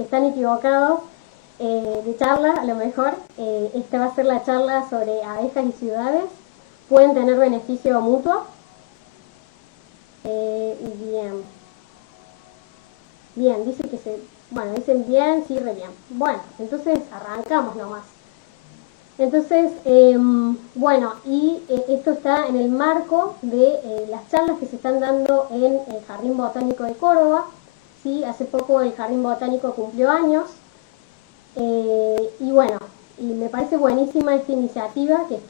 que están equivocados de charla, a lo mejor, esta va a ser la charla sobre abejas y ciudades. ¿Pueden tener beneficio mutuo? Bien. Bien, dice que bueno, dicen bien, sí, re bien. Bueno, entonces arrancamos nomás. Entonces, bueno, y esto está en el marco de las charlas que se están dando en el Jardín Botánico de Córdoba. ¿Sí? Hace poco el Jardín Botánico cumplió años. Y bueno, y me parece buenísima esta iniciativa que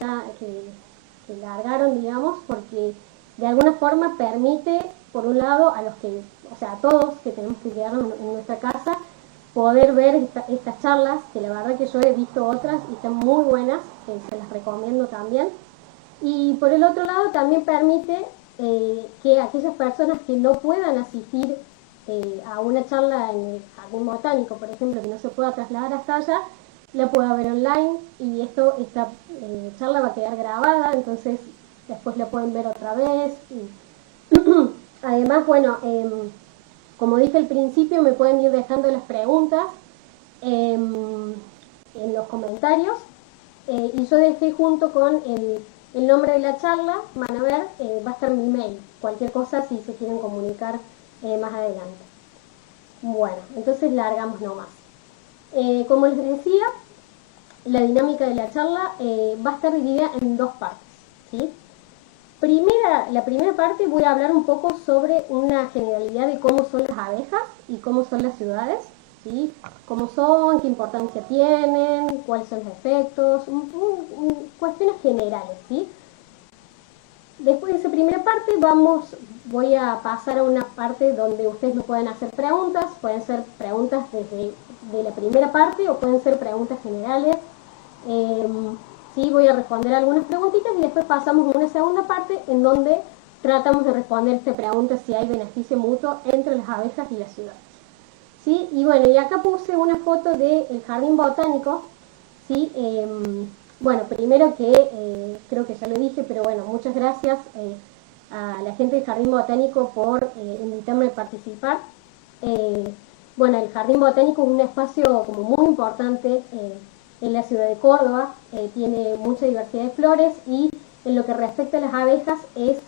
largaron, digamos, porque de alguna forma permite, por un lado, a los que, o sea, a todos que tenemos que quedarnos en nuestra casa, poder ver estas charlas, que la verdad que yo he visto otras y están muy buenas, que se las recomiendo también. Y por el otro lado también permite que aquellas personas que no puedan asistir a una charla en el Jardín Botánico, por ejemplo, que no se pueda trasladar hasta allá, la pueda ver online y esta charla va a quedar grabada, entonces después la pueden ver otra vez. Y además, bueno, como dije al principio, me pueden ir dejando las preguntas en los comentarios y yo dejé junto con el nombre de la charla, van a ver, va a estar mi mail, cualquier cosa si se quieren comunicar más adelante. Bueno, entonces largamos nomás. Como les decía, la dinámica de la charla va a estar dividida en dos partes, ¿sí? La primera parte voy a hablar un poco sobre una generalidad de cómo son las abejas y cómo son las ciudades, ¿sí? Cómo son, qué importancia tienen, cuáles son los efectos, cuestiones generales, ¿sí? Después de esa primera parte voy a pasar a una parte donde ustedes me pueden hacer preguntas, pueden ser preguntas de la primera parte o pueden ser preguntas generales. Sí, voy a responder algunas preguntitas y después pasamos a una segunda parte en donde tratamos de responder esta pregunta si hay beneficio mutuo entre las abejas y las ciudades. ¿Sí? Y bueno, y acá puse una foto del Jardín Botánico, ¿sí? Bueno, primero que creo que ya lo dije, pero bueno, muchas gracias a la gente del Jardín Botánico por invitarme a participar. Bueno, el Jardín Botánico es un espacio como muy importante en la ciudad de Córdoba, tiene mucha diversidad de flores y en lo que respecta a las abejas es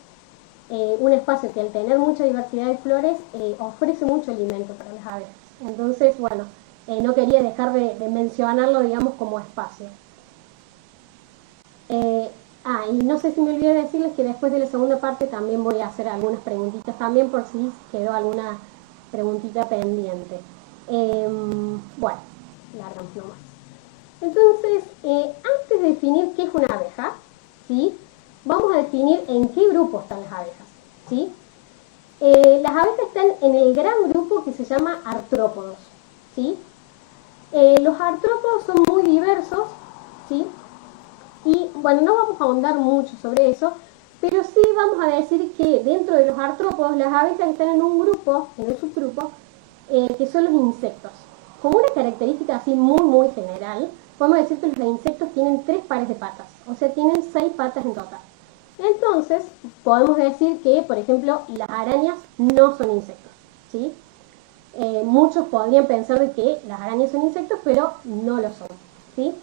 un espacio que al tener mucha diversidad de flores ofrece mucho alimento para las abejas. Entonces, bueno, no quería dejar de mencionarlo, digamos, como espacio. Y no sé si me olvidé decirles que después de la segunda parte también voy a hacer algunas preguntitas también por si quedó alguna preguntita pendiente. Bueno, largamos nomás. Entonces, antes de definir qué es una abeja, ¿sí? Vamos a definir en qué grupo están las abejas, ¿sí? Las abejas están en el gran grupo que se llama artrópodos, ¿sí? Los artrópodos son muy diversos, ¿sí? Y bueno, no vamos a ahondar mucho sobre eso, pero sí vamos a decir que dentro de los artrópodos las abejas están en un grupo, en el subgrupo, que son los insectos. Como una característica así muy general, podemos decir que los insectos tienen 3 pares de patas, o sea, tienen 6 patas en total. Entonces, podemos decir que, por ejemplo, las arañas no son insectos, ¿sí? Muchos podrían pensar de que las arañas son insectos, pero no lo son, ¿sí?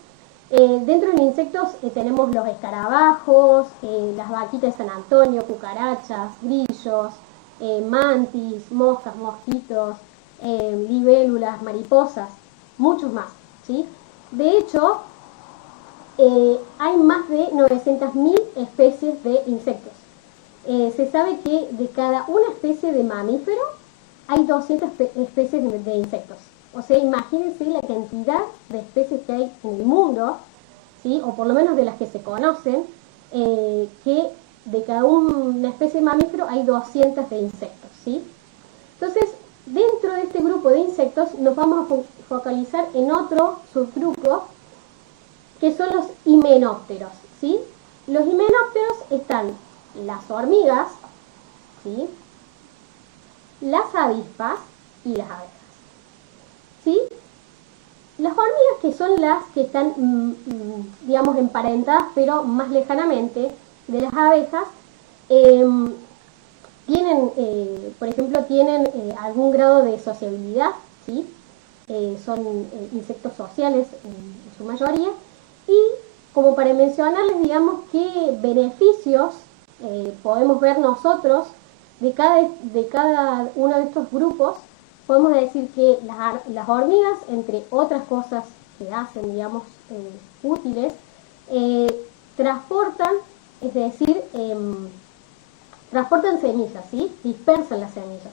Dentro de los insectos tenemos los escarabajos, las vaquitas de San Antonio, cucarachas, grillos, mantis, moscas, mosquitos, libélulas, mariposas, muchos más, ¿sí? De hecho, hay más de 900.000 especies de insectos. Se sabe que de cada una especie de mamífero hay 200 especies de insectos. O sea, imagínense la cantidad de especies que hay en el mundo, ¿sí? O por lo menos de las que se conocen, que de cada una especie de mamífero hay 200 de insectos, ¿sí? Entonces, dentro de este grupo de insectos nos vamos a focalizar en otro subgrupo, que son los himenópteros, ¿sí? Los himenópteros están las hormigas, ¿sí? Las avispas y las abejas, ¿sí? Las hormigas, que son las que están, digamos, emparentadas, pero más lejanamente de las abejas, tienen, por ejemplo, tienen algún grado de sociabilidad, ¿sí? son insectos sociales en su mayoría, y como para mencionarles, digamos, qué beneficios podemos ver nosotros de cada uno de estos grupos, podemos decir que las hormigas, entre otras cosas que hacen, digamos, útiles, transportan, es decir, transportan semillas, ¿sí? Dispersan las semillas.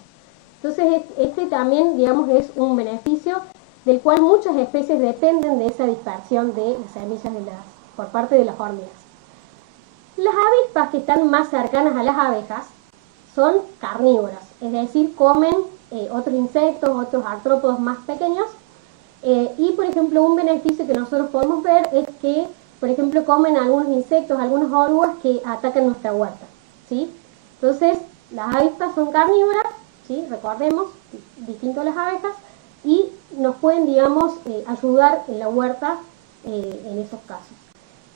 Entonces, este también, digamos, es un beneficio del cual muchas especies dependen de esa dispersión de las semillas por parte de las hormigas. Las avispas, que están más cercanas a las abejas, son carnívoras, es decir, comen otros insectos, otros artrópodos más pequeños, y por ejemplo un beneficio que nosotros podemos ver es que, por ejemplo, comen algunos insectos, algunas orugas que atacan nuestra huerta, ¿sí? Entonces, las avispas son carnívoras, ¿sí? Recordemos, distinto a las abejas, y nos pueden, digamos, ayudar en la huerta en esos casos.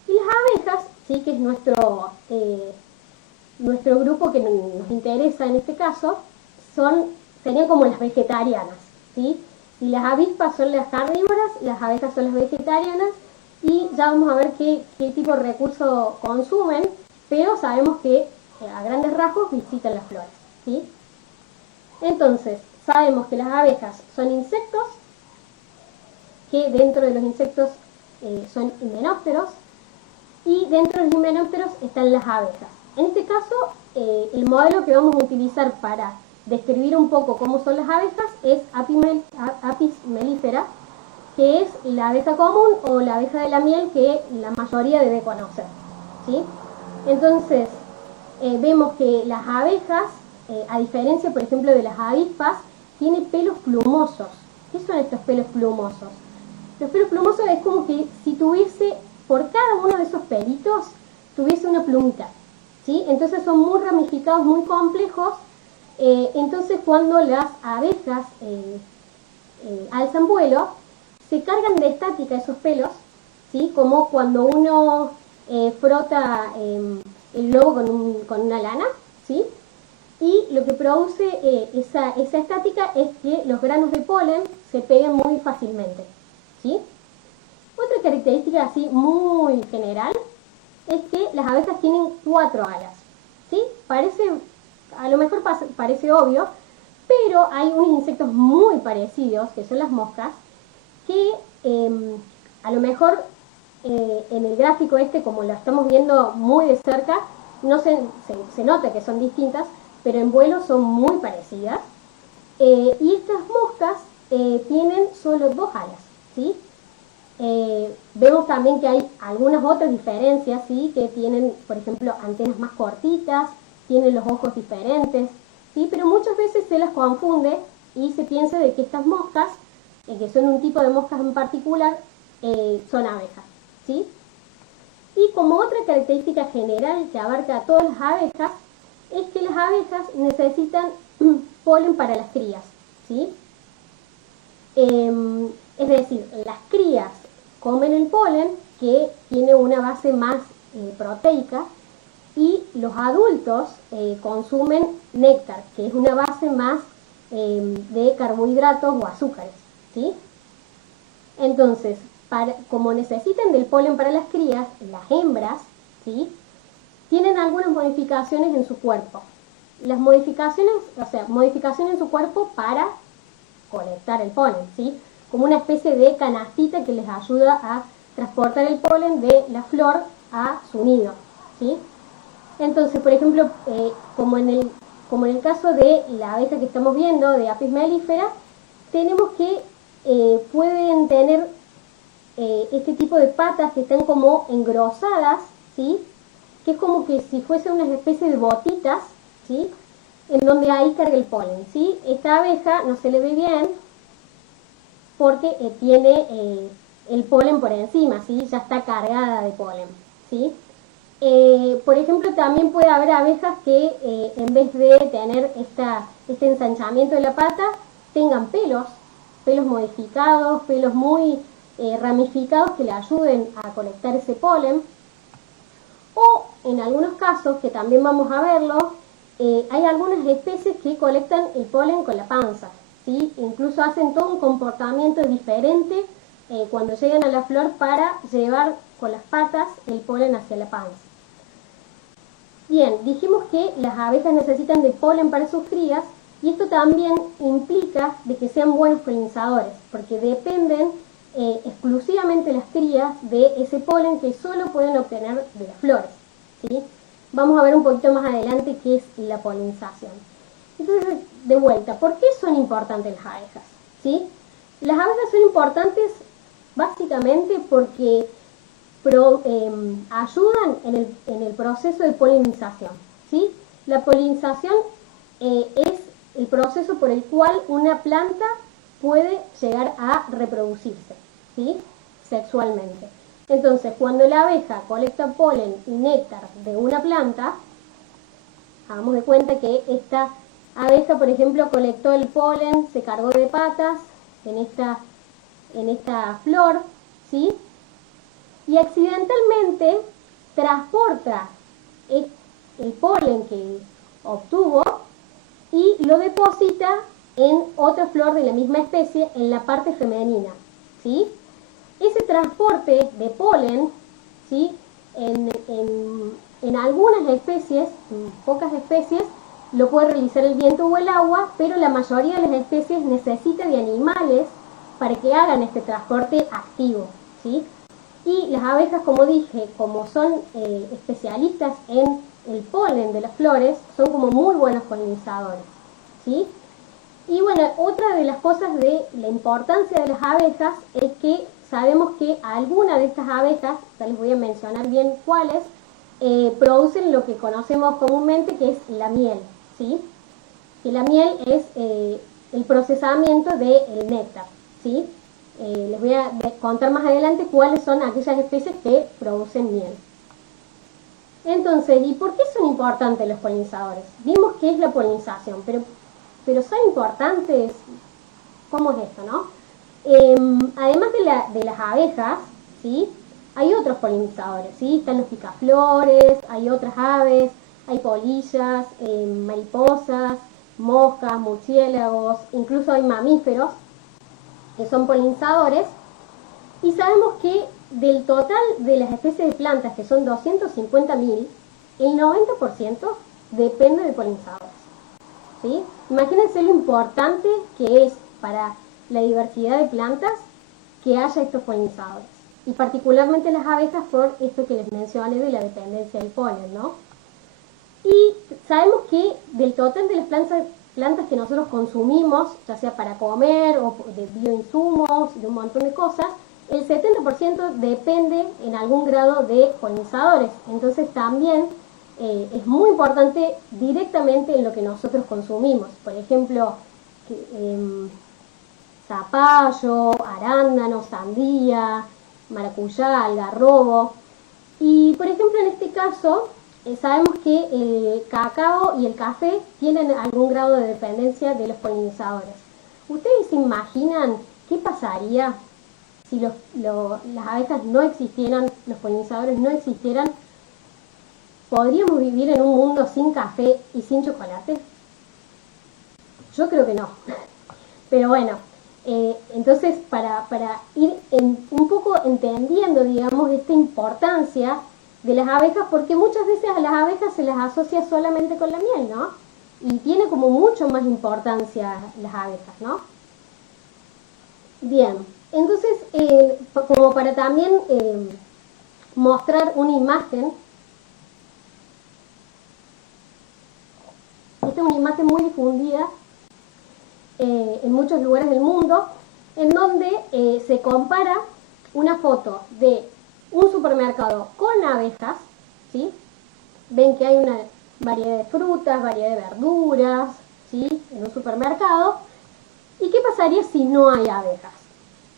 Y las abejas, ¿sí? Que es nuestro grupo que nos interesa en este caso, serían como las vegetarianas, ¿sí? Y las avispas son las carnívoras, las abejas son las vegetarianas, y ya vamos a ver qué tipo de recursos consumen, pero sabemos que a grandes rasgos visitan las flores, ¿sí? Entonces, sabemos que las abejas son insectos, que dentro de los insectos son himenópteros, y dentro de los himenópteros están las abejas. En este caso, el modelo que vamos a utilizar para describir un poco cómo son las abejas es Apis mellifera, que es la abeja común o la abeja de la miel que la mayoría debe conocer, ¿sí? Entonces, vemos que las abejas, a diferencia, por ejemplo, de las avispas, tienen pelos plumosos. ¿Qué son estos pelos plumosos? Los pelos plumosos es como que si tuviese, por cada uno de esos pelitos, tuviese una plumita, ¿sí? Entonces son muy ramificados, muy complejos. Entonces cuando las abejas alzan vuelo, se cargan de estática esos pelos, ¿sí? Como cuando uno frota el globo con una lana, ¿sí? Y lo que produce esa estática es que los granos de polen se peguen muy fácilmente, ¿sí? Otra característica así muy general es que las abejas tienen 4 alas, ¿sí? A lo mejor parece obvio, pero hay unos insectos muy parecidos, que son las moscas, que a lo mejor en el gráfico como lo estamos viendo muy de cerca, no se nota que son distintas, pero en vuelo son muy parecidas. Y estas moscas tienen solo 2 alas, ¿sí? Vemos también que hay algunas otras diferencias, ¿sí? Que tienen, por ejemplo, antenas más cortitas, tienen los ojos diferentes, ¿sí? Pero muchas veces se las confunde y se piensa de que estas moscas, que son un tipo de moscas en particular, son abejas, ¿sí? Y como otra característica general que abarca a todas las abejas, es que las abejas necesitan polen para las crías, ¿sí? Es decir, las crías comen el polen, que tiene una base más proteica, y los adultos consumen néctar, que es una base más de carbohidratos o azúcares, ¿sí? Entonces, como necesitan del polen para las crías, las hembras, ¿sí? Tienen algunas modificaciones en su cuerpo. Las modificaciones en su cuerpo para colectar el polen, ¿sí? Como una especie de canastita que les ayuda a transportar el polen de la flor a su nido, ¿sí? Entonces, por ejemplo, como en el caso de la abeja que estamos viendo, de Apis mellifera, tenemos que pueden tener este tipo de patas que están como engrosadas, ¿sí? Que es como que si fuese una especie de botitas, ¿sí? En donde ahí carga el polen, ¿sí? Esta abeja no se le ve bien porque tiene el polen por encima, ¿sí? Ya está cargada de polen, ¿sí? Por ejemplo, también puede haber abejas que en vez de tener este ensanchamiento de la pata, tengan pelos modificados, pelos muy ramificados que le ayuden a colectar ese polen. O en algunos casos, que también vamos a verlo, hay algunas especies que colectan el polen con la panza, ¿sí? Incluso hacen todo un comportamiento diferente cuando llegan a la flor para llevar con las patas el polen hacia la panza. Bien, dijimos que las abejas necesitan de polen para sus crías y esto también implica de que sean buenos polinizadores, porque dependen exclusivamente las crías de ese polen que solo pueden obtener de las flores, ¿sí? Vamos a ver un poquito más adelante qué es la polinización. Entonces, de vuelta, ¿por qué son importantes las abejas? ¿Sí? Las abejas son importantes básicamente porque ayudan en el proceso de polinización, ¿sí? La polinización es el proceso por el cual una planta puede llegar a reproducirse, ¿sí? Sexualmente. Entonces, cuando la abeja colecta polen y néctar de una planta, hagamos de cuenta que esta abeja, por ejemplo, colectó el polen, se cargó de patas en esta flor, ¿sí? Y accidentalmente transporta el polen que obtuvo y lo deposita en otra flor de la misma especie en la parte femenina, ¿sí? Ese transporte de polen, ¿sí? En algunas especies, en pocas especies, lo puede realizar el viento o el agua, pero la mayoría de las especies necesita de animales para que hagan este transporte activo, ¿sí? Y las abejas, como dije, como son especialistas en el polen de las flores, son como muy buenos polinizadores, ¿sí? Y bueno, otra de las cosas de la importancia de las abejas es que sabemos que algunas de estas abejas, ya les voy a mencionar bien cuáles, producen lo que conocemos comúnmente que es la miel, ¿sí? Que la miel es el procesamiento del néctar, ¿sí? Les voy a contar más adelante cuáles son aquellas especies que producen miel. Entonces, ¿y por qué son importantes los polinizadores? Vimos que es la polinización, pero son importantes. ¿Cómo es esto, no? Además de las abejas, ¿sí? Hay otros polinizadores, ¿sí? Están los picaflores, hay otras aves, hay polillas, mariposas, moscas, murciélagos, incluso hay mamíferos que son polinizadores. Y sabemos que del total de las especies de plantas, que son 250.000, el 90% depende de polinizadores, ¿sí? Imagínense lo importante que es para la diversidad de plantas que haya estos polinizadores. Y particularmente las abejas por esto que les mencioné de la dependencia del polen, ¿no? Y sabemos que del total de las plantas que nosotros consumimos, ya sea para comer o de bioinsumos, de un montón de cosas, el 70% depende en algún grado de polinizadores. Entonces también es muy importante directamente en lo que nosotros consumimos. Por ejemplo, zapallo, arándano, sandía, maracuyá, algarrobo. Y por ejemplo en este caso sabemos que el cacao y el café tienen algún grado de dependencia de los polinizadores. ¿Ustedes se imaginan qué pasaría si las abejas no existieran, los polinizadores no existieran? ¿Podríamos vivir en un mundo sin café y sin chocolate? Yo creo que no. Pero bueno, entonces para ir un poco entendiendo, digamos, esta importancia de las abejas, porque muchas veces a las abejas se las asocia solamente con la miel, ¿no? Y tiene como mucho más importancia las abejas, ¿no? Bien, entonces, como para también mostrar una imagen, esta es una imagen muy difundida en muchos lugares del mundo, en donde se compara una foto de un supermercado con abejas, ¿sí? Ven que hay una variedad de frutas, variedad de verduras, ¿sí? En un supermercado. ¿Y qué pasaría si no hay abejas?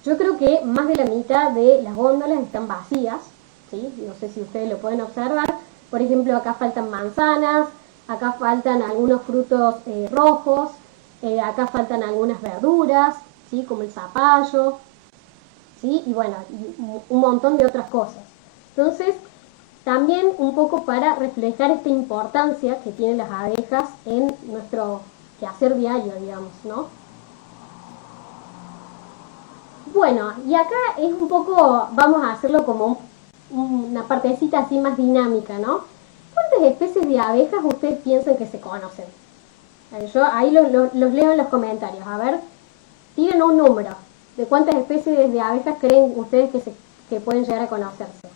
Yo creo que más de la mitad de las góndolas están vacías, ¿sí? No sé si ustedes lo pueden observar. Por ejemplo, acá faltan manzanas, acá faltan algunos frutos rojos, acá faltan algunas verduras, ¿sí? Como el zapallo, ¿sí? Y bueno, un montón de otras cosas. Entonces, también un poco para reflejar esta importancia que tienen las abejas en nuestro quehacer diario, digamos, ¿no? Bueno, y acá es un poco, vamos a hacerlo como una partecita así más dinámica, ¿no? ¿Cuántas especies de abejas ustedes piensan que se conocen? Yo ahí los leo en los comentarios. A ver, tienen un número. ¿De cuántas especies de abejas creen ustedes que pueden llegar a conocerse?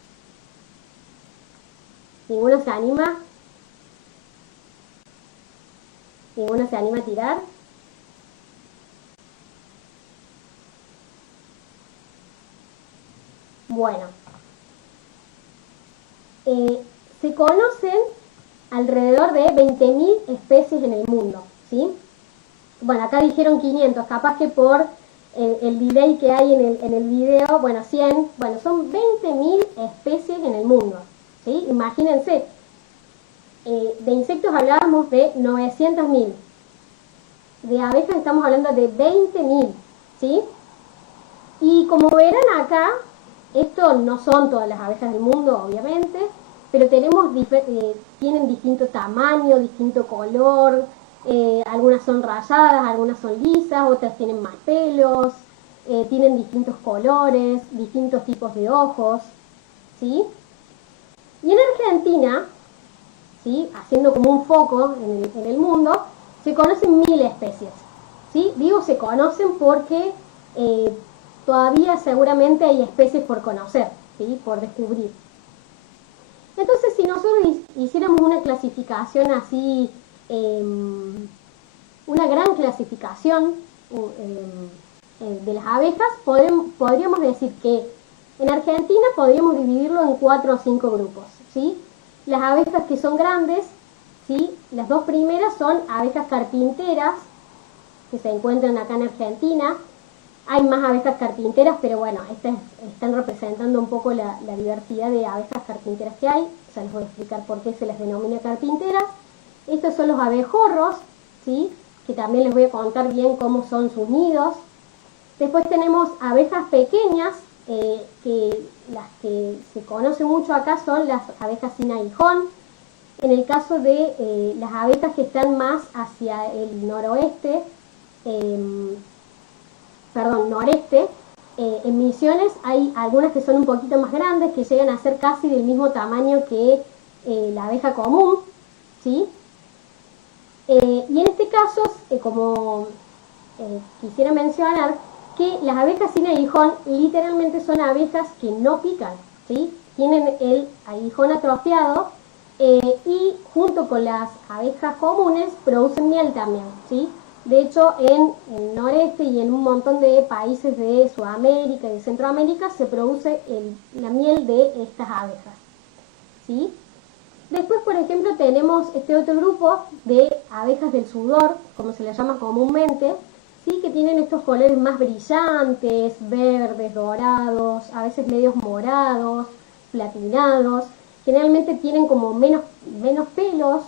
¿Ninguno se anima? ¿Ninguno se anima a tirar? Bueno, se conocen alrededor de 20.000 especies en el mundo, ¿sí? Bueno, acá dijeron 500, capaz que por el delay que hay en el video, bueno, 100, bueno, son 20.000 especies en el mundo, ¿sí? Imagínense, de insectos hablábamos de 900.000, de abejas estamos hablando de 20.000, ¿sí? Y como verán acá, esto no son todas las abejas del mundo, obviamente, pero tienen distinto tamaño, distinto color, algunas son rayadas, algunas son lisas, otras tienen más pelos, tienen distintos colores, distintos tipos de ojos, ¿sí? Y en Argentina, ¿sí?, haciendo como un foco en el mundo, se conocen 1.000 especies, ¿sí? Digo se conocen porque todavía seguramente hay especies por conocer, ¿sí?, por descubrir. Entonces, si nosotros hiciéramos una clasificación así, una gran clasificación de las abejas, podríamos decir que en Argentina podríamos dividirlo en 4 o 5 grupos, ¿sí? Las abejas que son grandes, ¿sí?, las dos primeras son abejas carpinteras, que se encuentran acá en Argentina. Hay más abejas carpinteras, pero bueno, estas están representando un poco la diversidad de abejas carpinteras que hay. Ya les voy a explicar por qué se las denomina carpinteras. Estos son los abejorros, ¿sí?, que también les voy a contar bien cómo son sus nidos. Después tenemos abejas pequeñas, que las que se conocen mucho acá son las abejas sin aguijón. En el caso de las abejas que están más hacia el noreste, noreste, en Misiones hay algunas que son un poquito más grandes, que llegan a ser casi del mismo tamaño que la abeja común, ¿sí? Y en este caso, quisiera mencionar que las abejas sin aguijón literalmente son abejas que no pican, ¿sí? Tienen el aguijón atrofiado, y junto con las abejas comunes producen miel también, ¿sí? De hecho, en el noreste y en un montón de países de Sudamérica y de Centroamérica se produce la miel de estas abejas, ¿sí? Después, por ejemplo, tenemos este otro grupo de abejas del sudor, como se les llama comúnmente, ¿sí?, que tienen estos colores más brillantes, verdes, dorados, a veces medios morados, platinados. Generalmente tienen como menos pelos,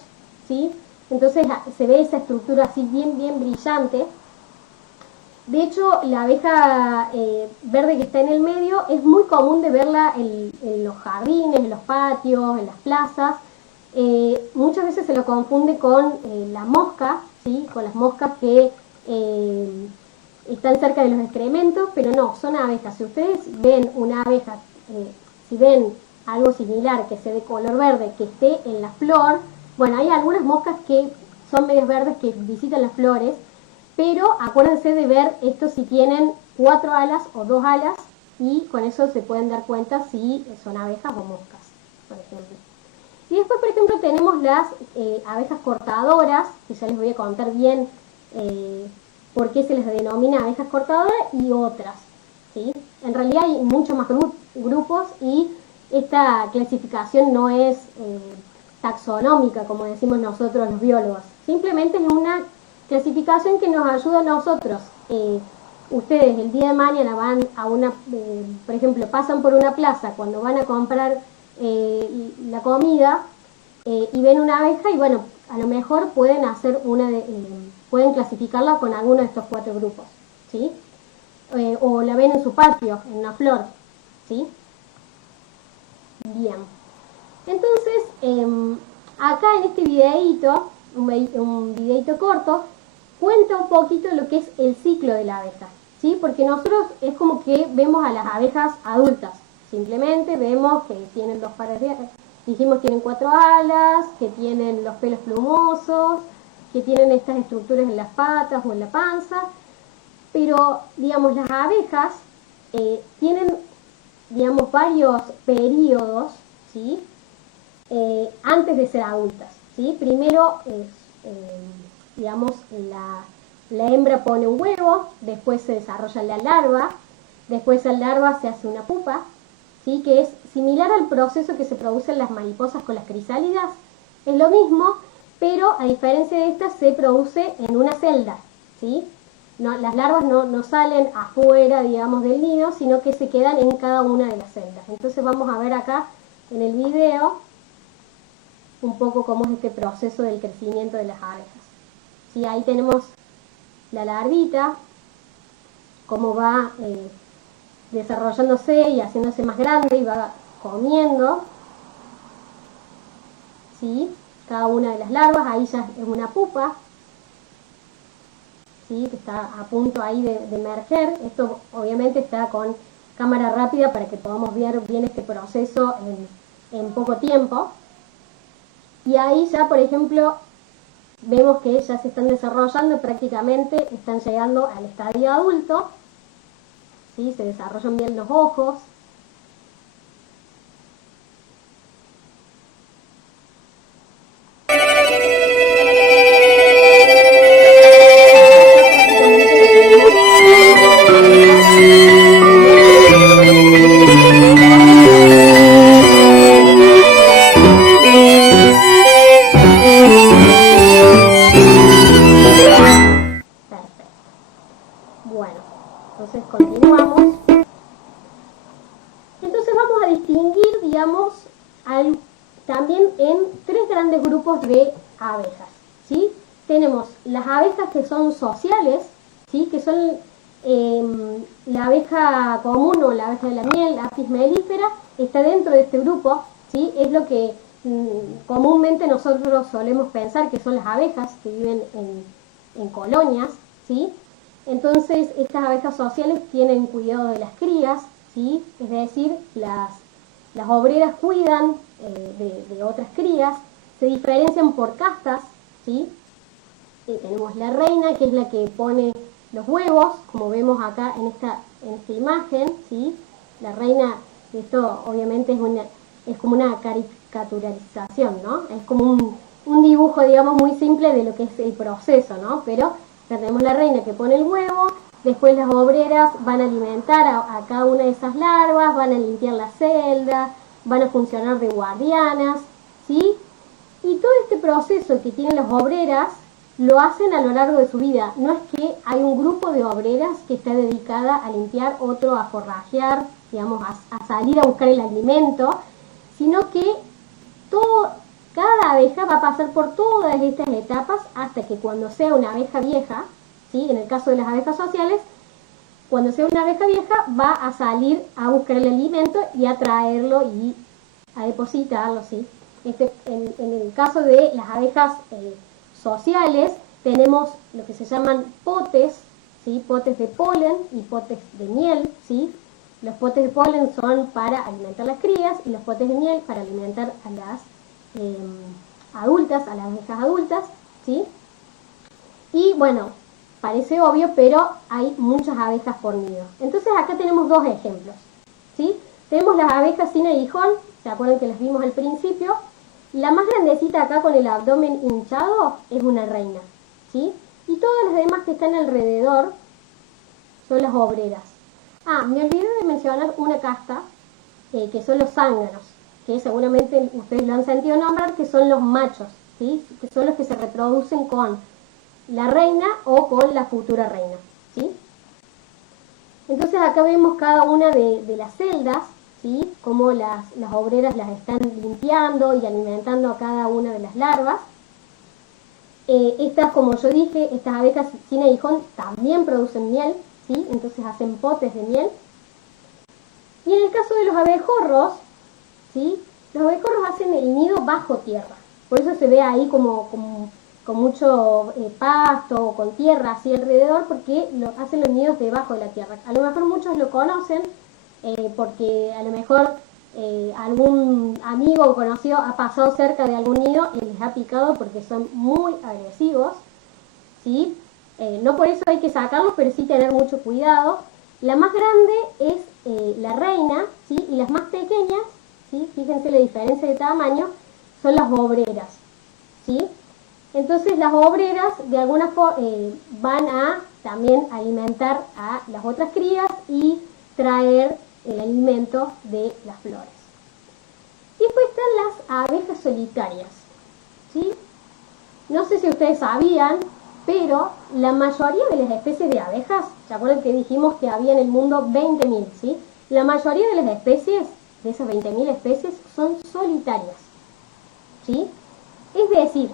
¿sí? Entonces se ve esa estructura así bien brillante. De hecho, la abeja verde que está en el medio es muy común de verla en los jardines, en los patios, en las plazas. Muchas veces se lo confunde con la mosca, ¿sí?, con las moscas que están cerca de los excrementos, pero no, son abejas. Si ustedes ven una abeja, si ven algo similar que sea de color verde, que esté en la flor, bueno, hay algunas moscas que son medios verdes que visitan las flores, pero acuérdense de ver esto si tienen 4 alas o 2 alas, y con eso se pueden dar cuenta si son abejas o moscas, por ejemplo. Y después, por ejemplo, tenemos las abejas cortadoras, que ya les voy a contar bien por qué se les denomina abejas cortadoras, y otras, ¿sí? En realidad hay muchos más grupos, y esta clasificación no es taxonómica, como decimos nosotros los biólogos. Simplemente es una clasificación que nos ayuda a nosotros. Ustedes el día de mañana van a por ejemplo, pasan por una plaza cuando van a comprar la comida, y ven una abeja, y bueno, a lo mejor pueden hacer pueden clasificarla con alguno de estos 4 grupos, ¿sí? O la ven en su patio, en una flor, ¿sí? Bien. Entonces, acá en este videíto, un videíto corto, cuenta un poquito lo que es el ciclo de la abeja, ¿sí? Porque nosotros es como que vemos a las abejas adultas, simplemente vemos que tienen dos pares de, dijimos tienen 4 alas, que tienen los pelos plumosos, que tienen estas estructuras en las patas o en la panza, pero digamos las abejas tienen digamos varios periodos, ¿sí? Antes de ser adultas, ¿sí? Primero es, digamos, la hembra pone un huevo, después se desarrolla la larva, después la larva se hace una pupa, ¿sí? Que es similar al proceso que se produce en las mariposas con las crisálidas, es lo mismo, pero a diferencia de esta se produce en una celda, ¿sí? No, las larvas no salen afuera, digamos, del nido, sino que se quedan en cada una de las celdas. Entonces vamos a ver acá en el video un poco cómo es este proceso del crecimiento de las abejas. ¿Sí? Ahí tenemos la larvita, cómo va desarrollándose y haciéndose más grande y va comiendo, ¿sí? Cada una de las larvas, ahí ya es una pupa, ¿sí? Que está a punto ahí de emerger. Esto obviamente está con cámara rápida para que podamos ver bien este proceso en poco tiempo. Y ahí ya, por ejemplo, vemos que ya se están desarrollando, prácticamente están llegando al estadio adulto, ¿sí? Se desarrollan bien los ojos. Bueno, entonces continuamos. Entonces vamos a distinguir, digamos, también en 3 grandes grupos de abejas, ¿sí? Tenemos las abejas que son sociales, ¿sí? Que son la abeja común o la abeja de la miel, Apis mellifera, está dentro de este grupo, ¿sí? Es lo que comúnmente nosotros solemos pensar que son las abejas que viven en colonias, ¿sí? Entonces estas abejas sociales tienen cuidado de las crías, ¿sí? Es decir, las obreras cuidan de otras crías, se diferencian por castas, ¿sí? Tenemos la reina, que es la que pone los huevos, como vemos acá en esta imagen, ¿sí? La reina, esto obviamente es como una caricaturalización, ¿no? Es como un dibujo, digamos, muy simple de lo que es el proceso, ¿no? Pero tenemos la reina que pone el huevo, después las obreras van a alimentar a cada una de esas larvas, van a limpiar la celda, van a funcionar de guardianas, ¿sí? Y todo este proceso que tienen las obreras lo hacen a lo largo de su vida. No es que hay un grupo de obreras que está dedicada a limpiar, otro a forrajear, digamos, a salir a buscar el alimento, sino que cada abeja va a pasar por todas estas etapas hasta que cuando sea una abeja vieja, ¿sí? En el caso de las abejas sociales, cuando sea una abeja vieja va a salir a buscar el alimento y a traerlo y a depositarlo, ¿sí? En el caso de las abejas sociales tenemos lo que se llaman potes, ¿sí? Potes de polen y potes de miel, ¿sí? Los potes de polen son para alimentar las crías y los potes de miel para alimentar a las adultas, a las abejas adultas, ¿sí? Y bueno, parece obvio, pero hay muchas abejas por nido. Entonces acá tenemos 2 ejemplos, ¿sí? Tenemos las abejas sin aguijón, ¿se acuerdan que las vimos al principio? La más grandecita acá con el abdomen hinchado es una reina, ¿sí? Y todas las demás que están alrededor son las obreras. Ah, me olvidé de mencionar una casta, que son los zánganos, que seguramente ustedes lo han sentido nombrar, que son los machos, ¿sí? Que son los que se reproducen con la reina o con la futura reina, ¿sí? Entonces acá vemos cada una de las celdas, ¿sí? Cómo las obreras las están limpiando y alimentando a cada una de las larvas. Estas, como yo dije, estas abejas sin aguijón también producen miel, ¿sí? Entonces hacen potes de miel. Y en el caso de los abejorros, ¿sí? Los abejorros hacen el nido bajo tierra. Por eso se ve ahí como con mucho pasto o con tierra así alrededor, porque hacen los nidos debajo de la tierra. A lo mejor muchos lo conocen porque a lo mejor algún amigo o conocido ha pasado cerca de algún nido y les ha picado porque son muy agresivos, ¿sí? No por eso hay que sacarlos, pero sí tener mucho cuidado. La más grande es la reina, ¿sí? Y las más pequeñas, ¿sí? Fíjense la diferencia de tamaño, son las obreras, ¿sí? Entonces las obreras de alguna forma van a también alimentar a las otras crías y traer el alimento de las flores. Y después están las abejas solitarias, ¿sí? No sé si ustedes sabían, pero la mayoría de las especies de abejas, ¿se acuerdan que dijimos que había en el mundo 20.000, ¿sí? La mayoría de las especies, de esas 20.000 especies, son solitarias, ¿sí? Es decir,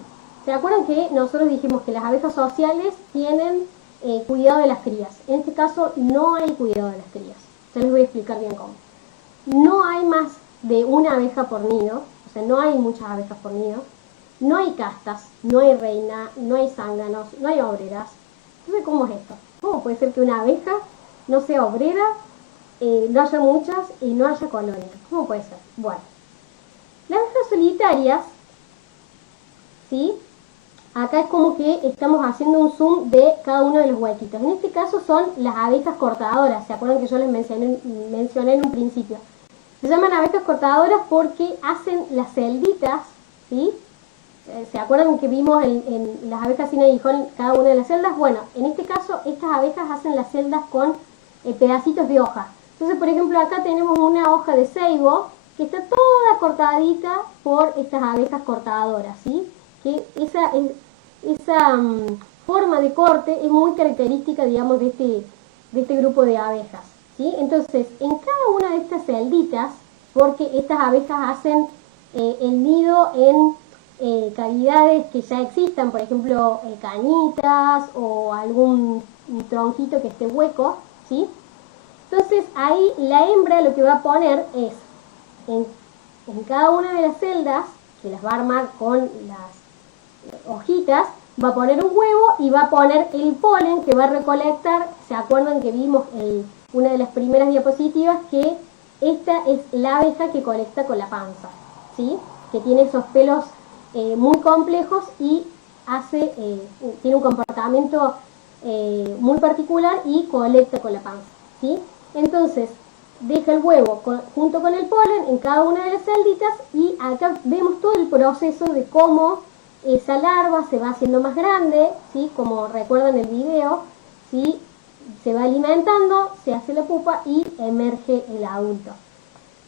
¿se acuerdan que nosotros dijimos que las abejas sociales tienen cuidado de las crías? En este caso no hay cuidado de las crías. Ya les voy a explicar bien cómo. No hay más de una abeja por nido, o sea, no hay muchas abejas por nido. No hay castas, no hay reina, no hay zánganos, no hay obreras. Entonces, ¿cómo es esto? ¿Cómo puede ser que una abeja no sea obrera, no haya muchas y no haya colonia? ¿Cómo puede ser? Bueno, las abejas solitarias, ¿sí? Acá es como que estamos haciendo un zoom de cada uno de los huequitos. En este caso son las abejas cortadoras. ¿Se acuerdan que yo les mencioné en un principio? Se llaman abejas cortadoras porque hacen las celditas, ¿sí? ¿Se acuerdan que vimos en las abejas sin aguijón cada una de las celdas? Bueno, en este caso estas abejas hacen las celdas con pedacitos de hoja. Entonces, por ejemplo, acá tenemos una hoja de ceibo que está toda cortadita por estas abejas cortadoras, ¿sí? Que esa forma de corte es muy característica, digamos, de este grupo de abejas, ¿sí? Entonces, en cada una de estas celditas, porque estas abejas hacen el nido en cavidades que ya existan, por ejemplo, cañitas o algún tronquito que esté hueco, ¿sí? Entonces, ahí la hembra lo que va a poner es, en cada una de las celdas, que las va a armar con las hojitas, va a poner un huevo y va a poner el polen que va a recolectar. ¿Se acuerdan que vimos en una de las primeras diapositivas que esta es la abeja que colecta con la panza, ¿sí? Que tiene esos pelos muy complejos y tiene un comportamiento muy particular y colecta con la panza, ¿sí? Entonces, deja el huevo junto con el polen en cada una de las celditas y acá vemos todo el proceso de cómo esa larva se va haciendo más grande, ¿sí? Como recuerdan el video, ¿sí? Se va alimentando, se hace la pupa y emerge el adulto.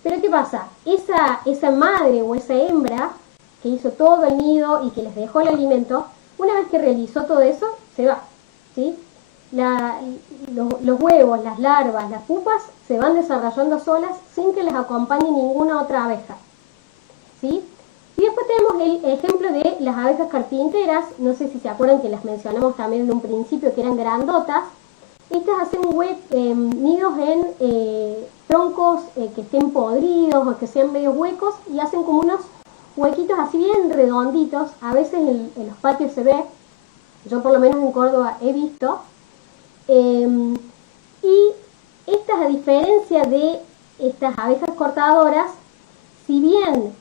Pero ¿qué pasa? Esa madre o esa hembra que hizo todo el nido y que les dejó el alimento, una vez que realizó todo eso, se va, ¿sí? Los huevos, las larvas, las pupas se van desarrollando solas sin que les acompañe ninguna otra abeja, ¿sí? Y después tenemos el ejemplo de las abejas carpinteras. No sé si se acuerdan que las mencionamos también en un principio, que eran grandotas. Estas hacen nidos en troncos que estén podridos o que sean medio huecos y hacen como unos huequitos así bien redonditos. A veces en los patios se ve, yo por lo menos en Córdoba he visto. Y estas, a diferencia de estas abejas cortadoras, si bien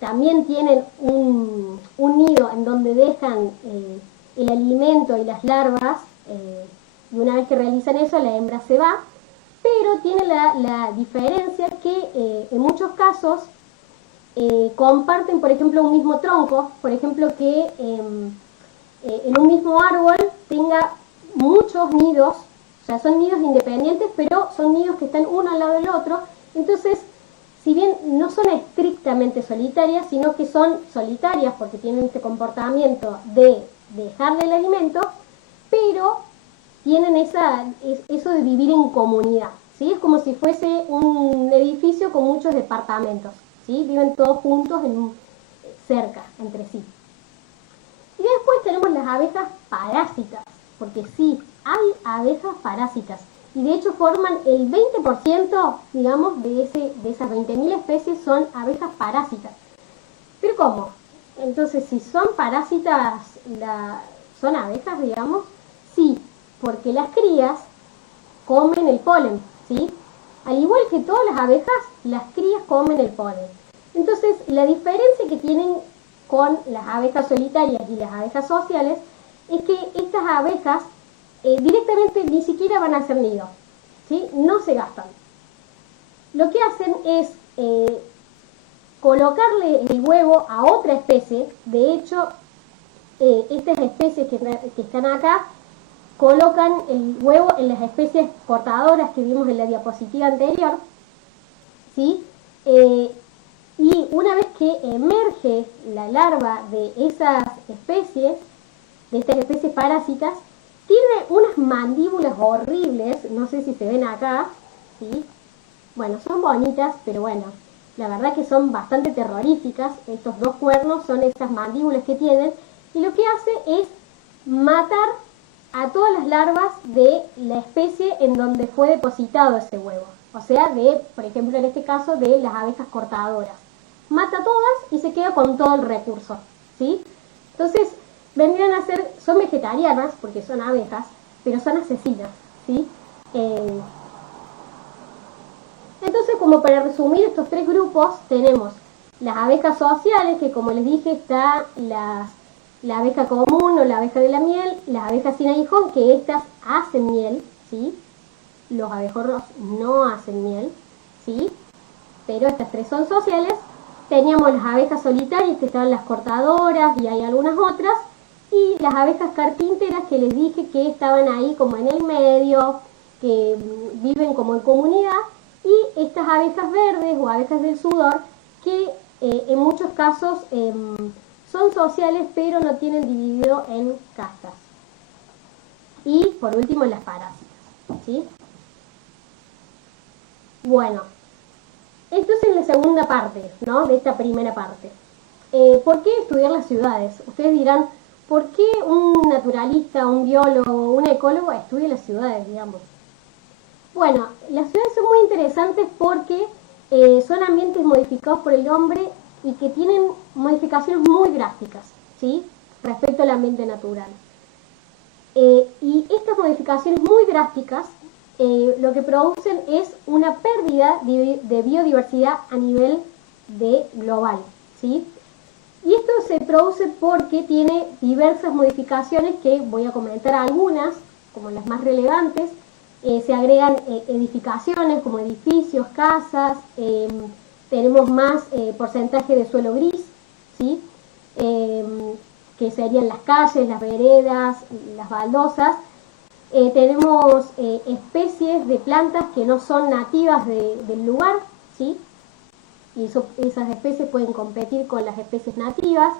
también tienen un nido en donde dejan el alimento y las larvas, y una vez que realizan eso la hembra se va, pero tiene la diferencia que en muchos casos comparten, por ejemplo, un mismo tronco, por ejemplo, que en un mismo árbol tenga muchos nidos, o sea, son nidos independientes, pero son nidos que están uno al lado del otro. Entonces, si bien no son estrictamente solitarias, sino que son solitarias porque tienen este comportamiento de dejarle el alimento, pero tienen eso de vivir en comunidad, ¿sí? Es como si fuese un edificio con muchos departamentos, ¿sí? Viven todos juntos cerca entre sí. Y después tenemos las abejas parásitas, porque sí, hay abejas parásitas. Y de hecho forman el 20%, digamos, de esas 20.000 especies son abejas parásitas. ¿Pero cómo? Entonces, si son parásitas, son abejas, digamos, sí, porque las crías comen el polen, ¿sí? Al igual que todas las abejas, las crías comen el polen. Entonces, la diferencia que tienen con las abejas solitarias y las abejas sociales es que estas abejas directamente ni siquiera van a hacer nido, ¿sí? No se gastan. Lo que hacen es colocarle el huevo a otra especie. De hecho, estas especies que están acá colocan el huevo en las especies portadoras que vimos en la diapositiva anterior, ¿sí? Y una vez que emerge la larva de esas especies, de estas especies parásitas, tiene unas mandíbulas horribles, no sé si se ven acá, ¿sí? Bueno, son bonitas, pero bueno, la verdad que son bastante terroríficas. Estos dos cuernos son esas mandíbulas que tienen, y lo que hace es matar a todas las larvas de la especie en donde fue depositado ese huevo. O sea, por ejemplo, en este caso, de las abejas cortadoras. Mata a todas y se queda con todo el recurso, ¿sí? Entonces, vendrían a ser, son vegetarianas, porque son abejas, pero son asesinas, ¿sí? Entonces, como para resumir estos tres grupos, tenemos las abejas sociales, que como les dije, está la abeja común o la abeja de la miel, las abejas sin aguijón, que estas hacen miel, ¿sí? Los abejorros no hacen miel, ¿sí? Pero estas tres son sociales. Teníamos las abejas solitarias, que estaban las cortadoras, y hay algunas otras, y las abejas carpinteras, que les dije que estaban ahí como en el medio, que viven como en comunidad, y estas abejas verdes o abejas del sudor, que en muchos casos son sociales, pero no tienen dividido en castas. Y por último, las parásitas, ¿sí? Bueno, esto es en la segunda parte, ¿no? De esta primera parte. ¿Por qué estudiar las ciudades? Ustedes dirán, ¿por qué un naturalista, un biólogo, un ecólogo estudia las ciudades, digamos? Bueno, las ciudades son muy interesantes porque son ambientes modificados por el hombre y que tienen modificaciones muy drásticas, ¿sí? Respecto al ambiente natural. Y estas modificaciones muy drásticas lo que producen es una pérdida de biodiversidad a nivel global, ¿sí? Y esto se produce porque tiene diversas modificaciones, que voy a comentar algunas, como las más relevantes. Se agregan edificaciones como edificios, casas, tenemos más porcentaje de suelo gris, ¿sí? Que serían las calles, las veredas, las baldosas. Tenemos especies de plantas que no son nativas del lugar, ¿sí? Y esas especies pueden competir con las especies nativas.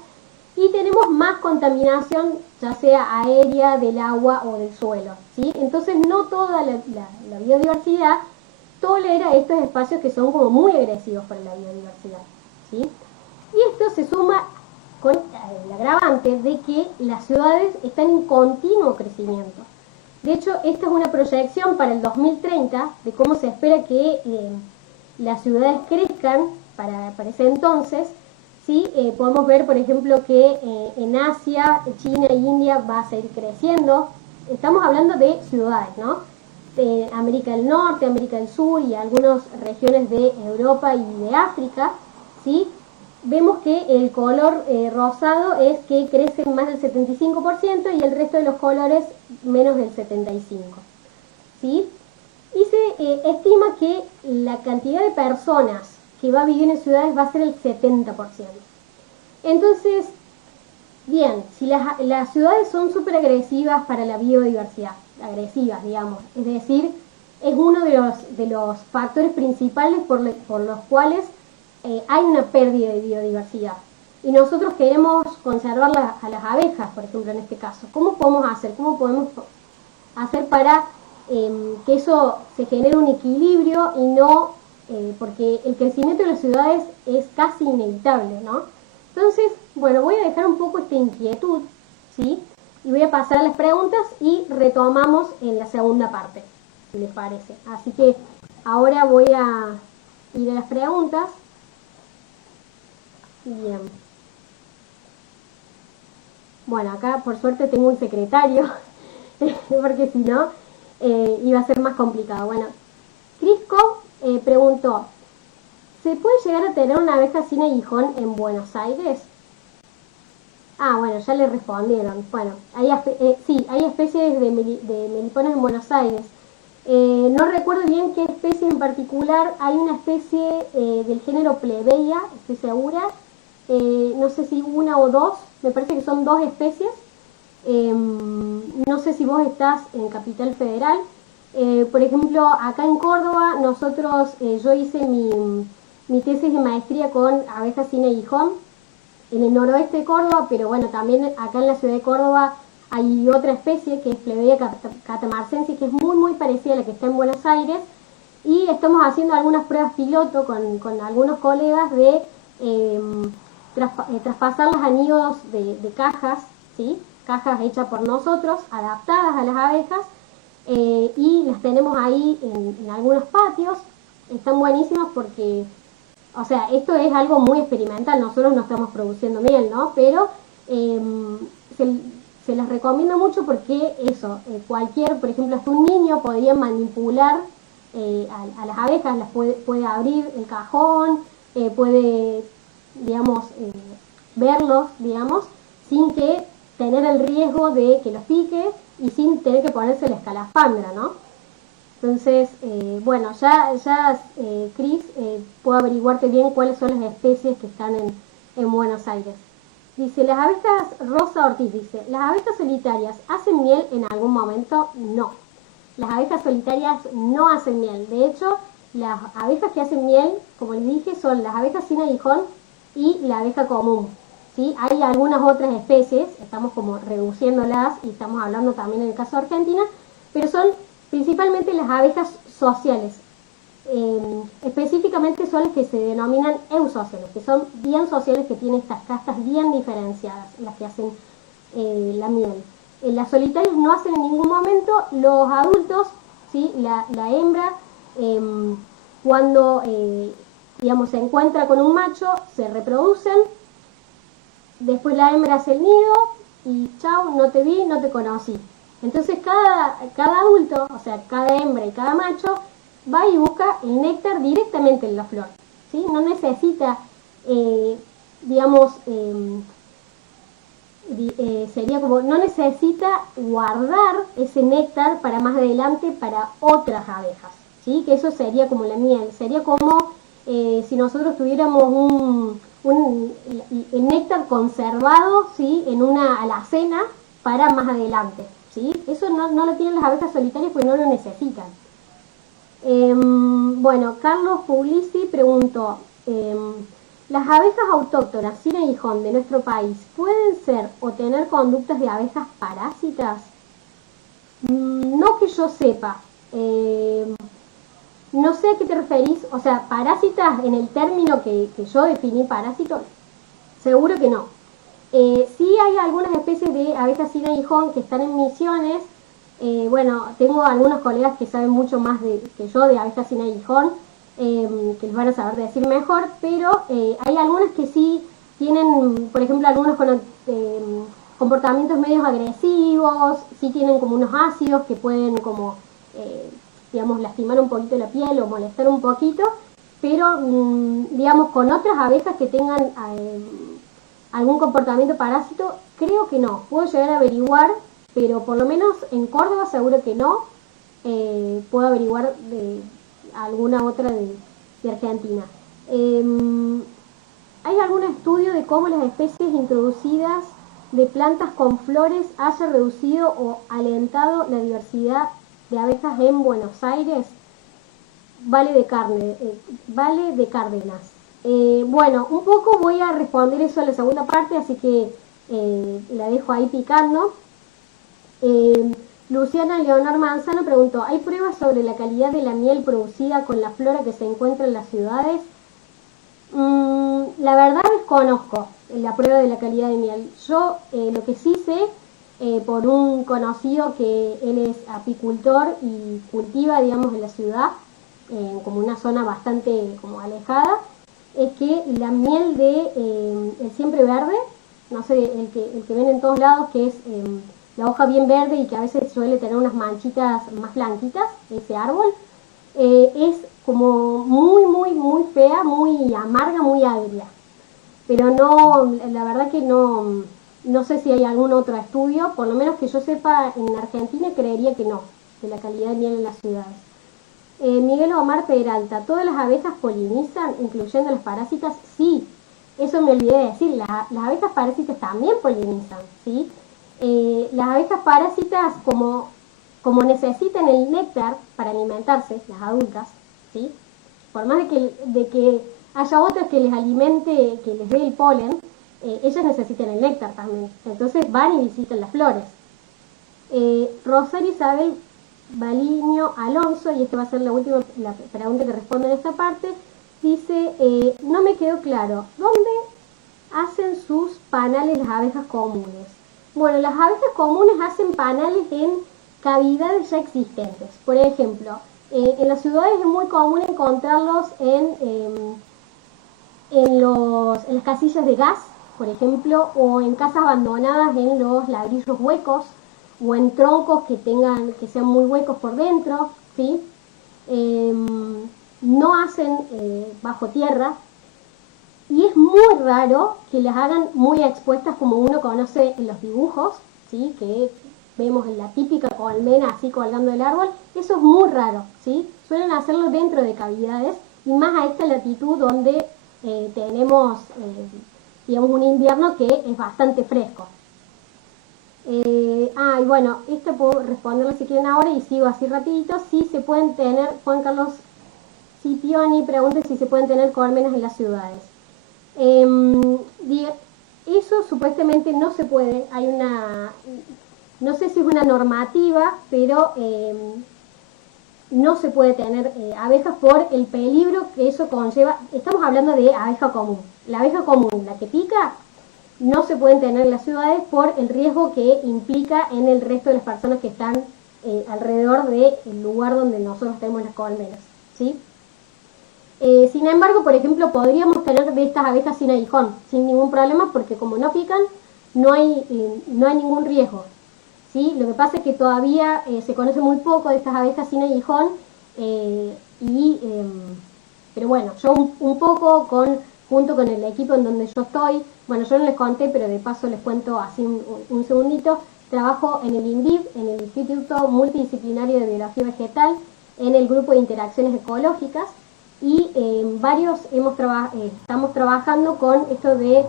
Y tenemos más contaminación, ya sea aérea, del agua o del suelo, ¿sí? Entonces no toda la biodiversidad tolera estos espacios que son como muy agresivos para la biodiversidad, ¿sí? Y esto se suma con el agravante de que las ciudades están en continuo crecimiento. De hecho, esta es una proyección para el 2030 de cómo se espera que las ciudades crezcan para ese entonces. ¿Sí? Podemos ver, por ejemplo, que en Asia, China e India va a seguir creciendo. Estamos hablando de ciudades, ¿no? América del Norte, América del Sur y algunas regiones de Europa y de África, ¿sí? Vemos que el color rosado es que crece más del 75% y el resto de los colores menos del 75%, ¿sí? Y se estima que la cantidad de personas que va a vivir en ciudades va a ser el 70%. Entonces, bien, si las ciudades son súper agresivas para la biodiversidad, agresivas, digamos, es decir, es uno de los factores principales por los cuales hay una pérdida de biodiversidad. Y nosotros queremos conservar a las abejas, por ejemplo, en este caso. ¿Cómo podemos hacer? ¿Cómo podemos hacer para que eso se genere un equilibrio y no... porque el crecimiento de las ciudades es casi inevitable, ¿no? Entonces, bueno, voy a dejar un poco esta inquietud, ¿sí? Y voy a pasar a las preguntas y retomamos en la segunda parte, si les parece. Así que ahora voy a ir a las preguntas. Bien. Bueno, acá por suerte tengo un secretario, porque si no iba a ser más complicado. Bueno, Crisco preguntó, ¿se puede llegar a tener una abeja sin aguijón en Buenos Aires? Ah, bueno, ya le respondieron. Bueno, sí, hay especies de melipones en Buenos Aires. No recuerdo bien qué especie en particular. Hay una especie del género Plebeia, estoy segura. No sé si una o dos, me parece que son dos especies. No sé si vos estás en Capital Federal. Por ejemplo, acá en Córdoba, yo hice mi tesis de maestría con abejas sin aguijón en el noroeste de Córdoba, pero bueno, también acá en la ciudad de Córdoba hay otra especie que es Plebeia catamarcensis, que es muy muy parecida a la que está en Buenos Aires, y estamos haciendo algunas pruebas piloto con algunos colegas de traspasar los anillos de cajas, ¿sí? Cajas hechas por nosotros, adaptadas a las abejas, y las tenemos ahí en algunos patios. Están buenísimas porque, o sea, esto es algo muy experimental, nosotros no estamos produciendo miel, ¿no? Pero eh, se, se les recomienda mucho porque eso, por ejemplo, hasta un niño podría manipular a las abejas, puede abrir el cajón, puede, digamos, verlos, digamos, sin que tener el riesgo de que los pique y sin tener que ponerse la escalafandra, ¿no? Entonces, bueno, Cris, puedo averiguarte bien cuáles son las especies que están en Buenos Aires. Dice, las abejas, Rosa Ortiz dice, ¿las abejas solitarias hacen miel en algún momento? No. Las abejas solitarias no hacen miel. De hecho, las abejas que hacen miel, como les dije, son las abejas sin aguijón y la abeja común. ¿Sí? Hay algunas otras especies, estamos como reduciéndolas y estamos hablando también en el caso de Argentina, pero son principalmente las abejas sociales. Específicamente son las que se denominan eusociales, que son bien sociales, que tienen estas castas bien diferenciadas, las que hacen la miel. Las solitarias no hacen en ningún momento. Los adultos, ¿sí? La hembra, cuando digamos, se encuentra con un macho, se reproducen, después la hembra hace el nido y chao, no te vi, no te conocí. Entonces cada adulto, o sea, cada hembra y cada macho, va y busca el néctar directamente en la flor, ¿sí? No necesita, digamos, sería como, no necesita guardar ese néctar para más adelante para otras abejas, ¿sí? Que eso sería como la miel, sería como si nosotros tuviéramos el néctar conservado, ¿sí? En una alacena para más adelante, ¿sí? Eso no lo tienen las abejas solitarias porque no lo necesitan. Bueno, Carlos Puglisi preguntó, ¿las abejas autóctonas sin aguijón de nuestro país pueden ser o tener conductas de abejas parásitas? No que yo sepa. No sé a qué te referís, o sea, parásitas en el término que yo definí parásito, seguro que no. Sí hay algunas especies de abejas sin aguijón que están en Misiones. Bueno, tengo algunos colegas que saben mucho más que yo de abejas sin aguijón, que les van a saber decir mejor, pero hay algunas que sí tienen, por ejemplo, algunos con comportamientos medios agresivos, sí tienen como unos ácidos que pueden como, digamos, lastimar un poquito la piel o molestar un poquito, pero, digamos, con otras abejas que tengan algún comportamiento parásito, creo que no. Puedo llegar a averiguar, pero por lo menos en Córdoba seguro que no. Puedo averiguar de alguna otra de Argentina. ¿Hay algún estudio de cómo las especies introducidas de plantas con flores haya reducido o alentado la diversidad de abejas en Buenos Aires? Vale de Cárdenas. Bueno, un poco voy a responder eso a la segunda parte, así que la dejo ahí picando. Luciana Leonor Manzano preguntó, ¿hay pruebas sobre la calidad de la miel producida con la flora que se encuentra en las ciudades? La verdad desconozco la prueba de la calidad de miel. Yo lo que sí sé, por un conocido que él es apicultor y cultiva, digamos, en la ciudad, como una zona bastante como alejada, es que la miel de el siempre verde no sé, el que ven en todos lados, que es la hoja bien verde y que a veces suele tener unas manchitas más blanquitas, ese árbol, es como muy fea, muy amarga, muy agria. Pero no, la verdad que no sé si hay algún otro estudio, por lo menos que yo sepa en Argentina creería que no, de la calidad de miel en las ciudades. Miguel Omar Peralta, ¿todas las abejas polinizan, incluyendo las parásitas? Sí, eso me olvidé de decir, las abejas parásitas también polinizan, ¿sí? Las abejas parásitas, como necesitan el néctar para alimentarse, las adultas, ¿sí? Por más de que haya otras que les alimente, que les dé el polen, ellas necesitan el néctar también. Entonces van y visitan las flores. Rosario Isabel Baliño Alonso, y esta va a ser la última la pregunta que respondo en esta parte, dice, no me quedó claro, ¿dónde hacen sus panales las abejas comunes? Bueno, las abejas comunes hacen panales en cavidades ya existentes. Por ejemplo, en las ciudades es muy común encontrarlos en las casillas de gas, por ejemplo, o en casas abandonadas en los ladrillos huecos, o en troncos que sean muy huecos por dentro, ¿sí? No hacen bajo tierra, y es muy raro que las hagan muy expuestas como uno conoce en los dibujos, ¿sí? Que vemos en la típica colmena así colgando del árbol. Eso es muy raro, ¿sí? Suelen hacerlo dentro de cavidades, y más a esta latitud donde tenemos, digamos, un invierno que es bastante fresco. Y bueno, esto puedo responderle si quieren ahora y sigo así rapidito. Si se pueden tener, Juan Carlos Scipioni pregunta si se pueden tener colmenas en las ciudades. Eso supuestamente no se puede, hay una, no sé si es una normativa, pero no se puede tener abejas por el peligro que eso conlleva. Estamos hablando de abeja común. La abeja común, la que pica, no se pueden tener en las ciudades por el riesgo que implica en el resto de las personas que están alrededor del lugar donde nosotros tenemos las colmenas, ¿sí? Sin embargo, por ejemplo, podríamos tener de estas abejas sin aguijón, sin ningún problema, porque como no pican, no hay ningún riesgo, ¿sí? Lo que pasa es que todavía se conoce muy poco de estas abejas sin aguijón, pero bueno, yo un poco junto con el equipo en donde yo estoy, bueno, yo no les conté, pero de paso les cuento así un segundito, trabajo en el INVIV, en el Instituto Multidisciplinario de Biología Vegetal, en el grupo de interacciones ecológicas, y varios estamos trabajando con esto de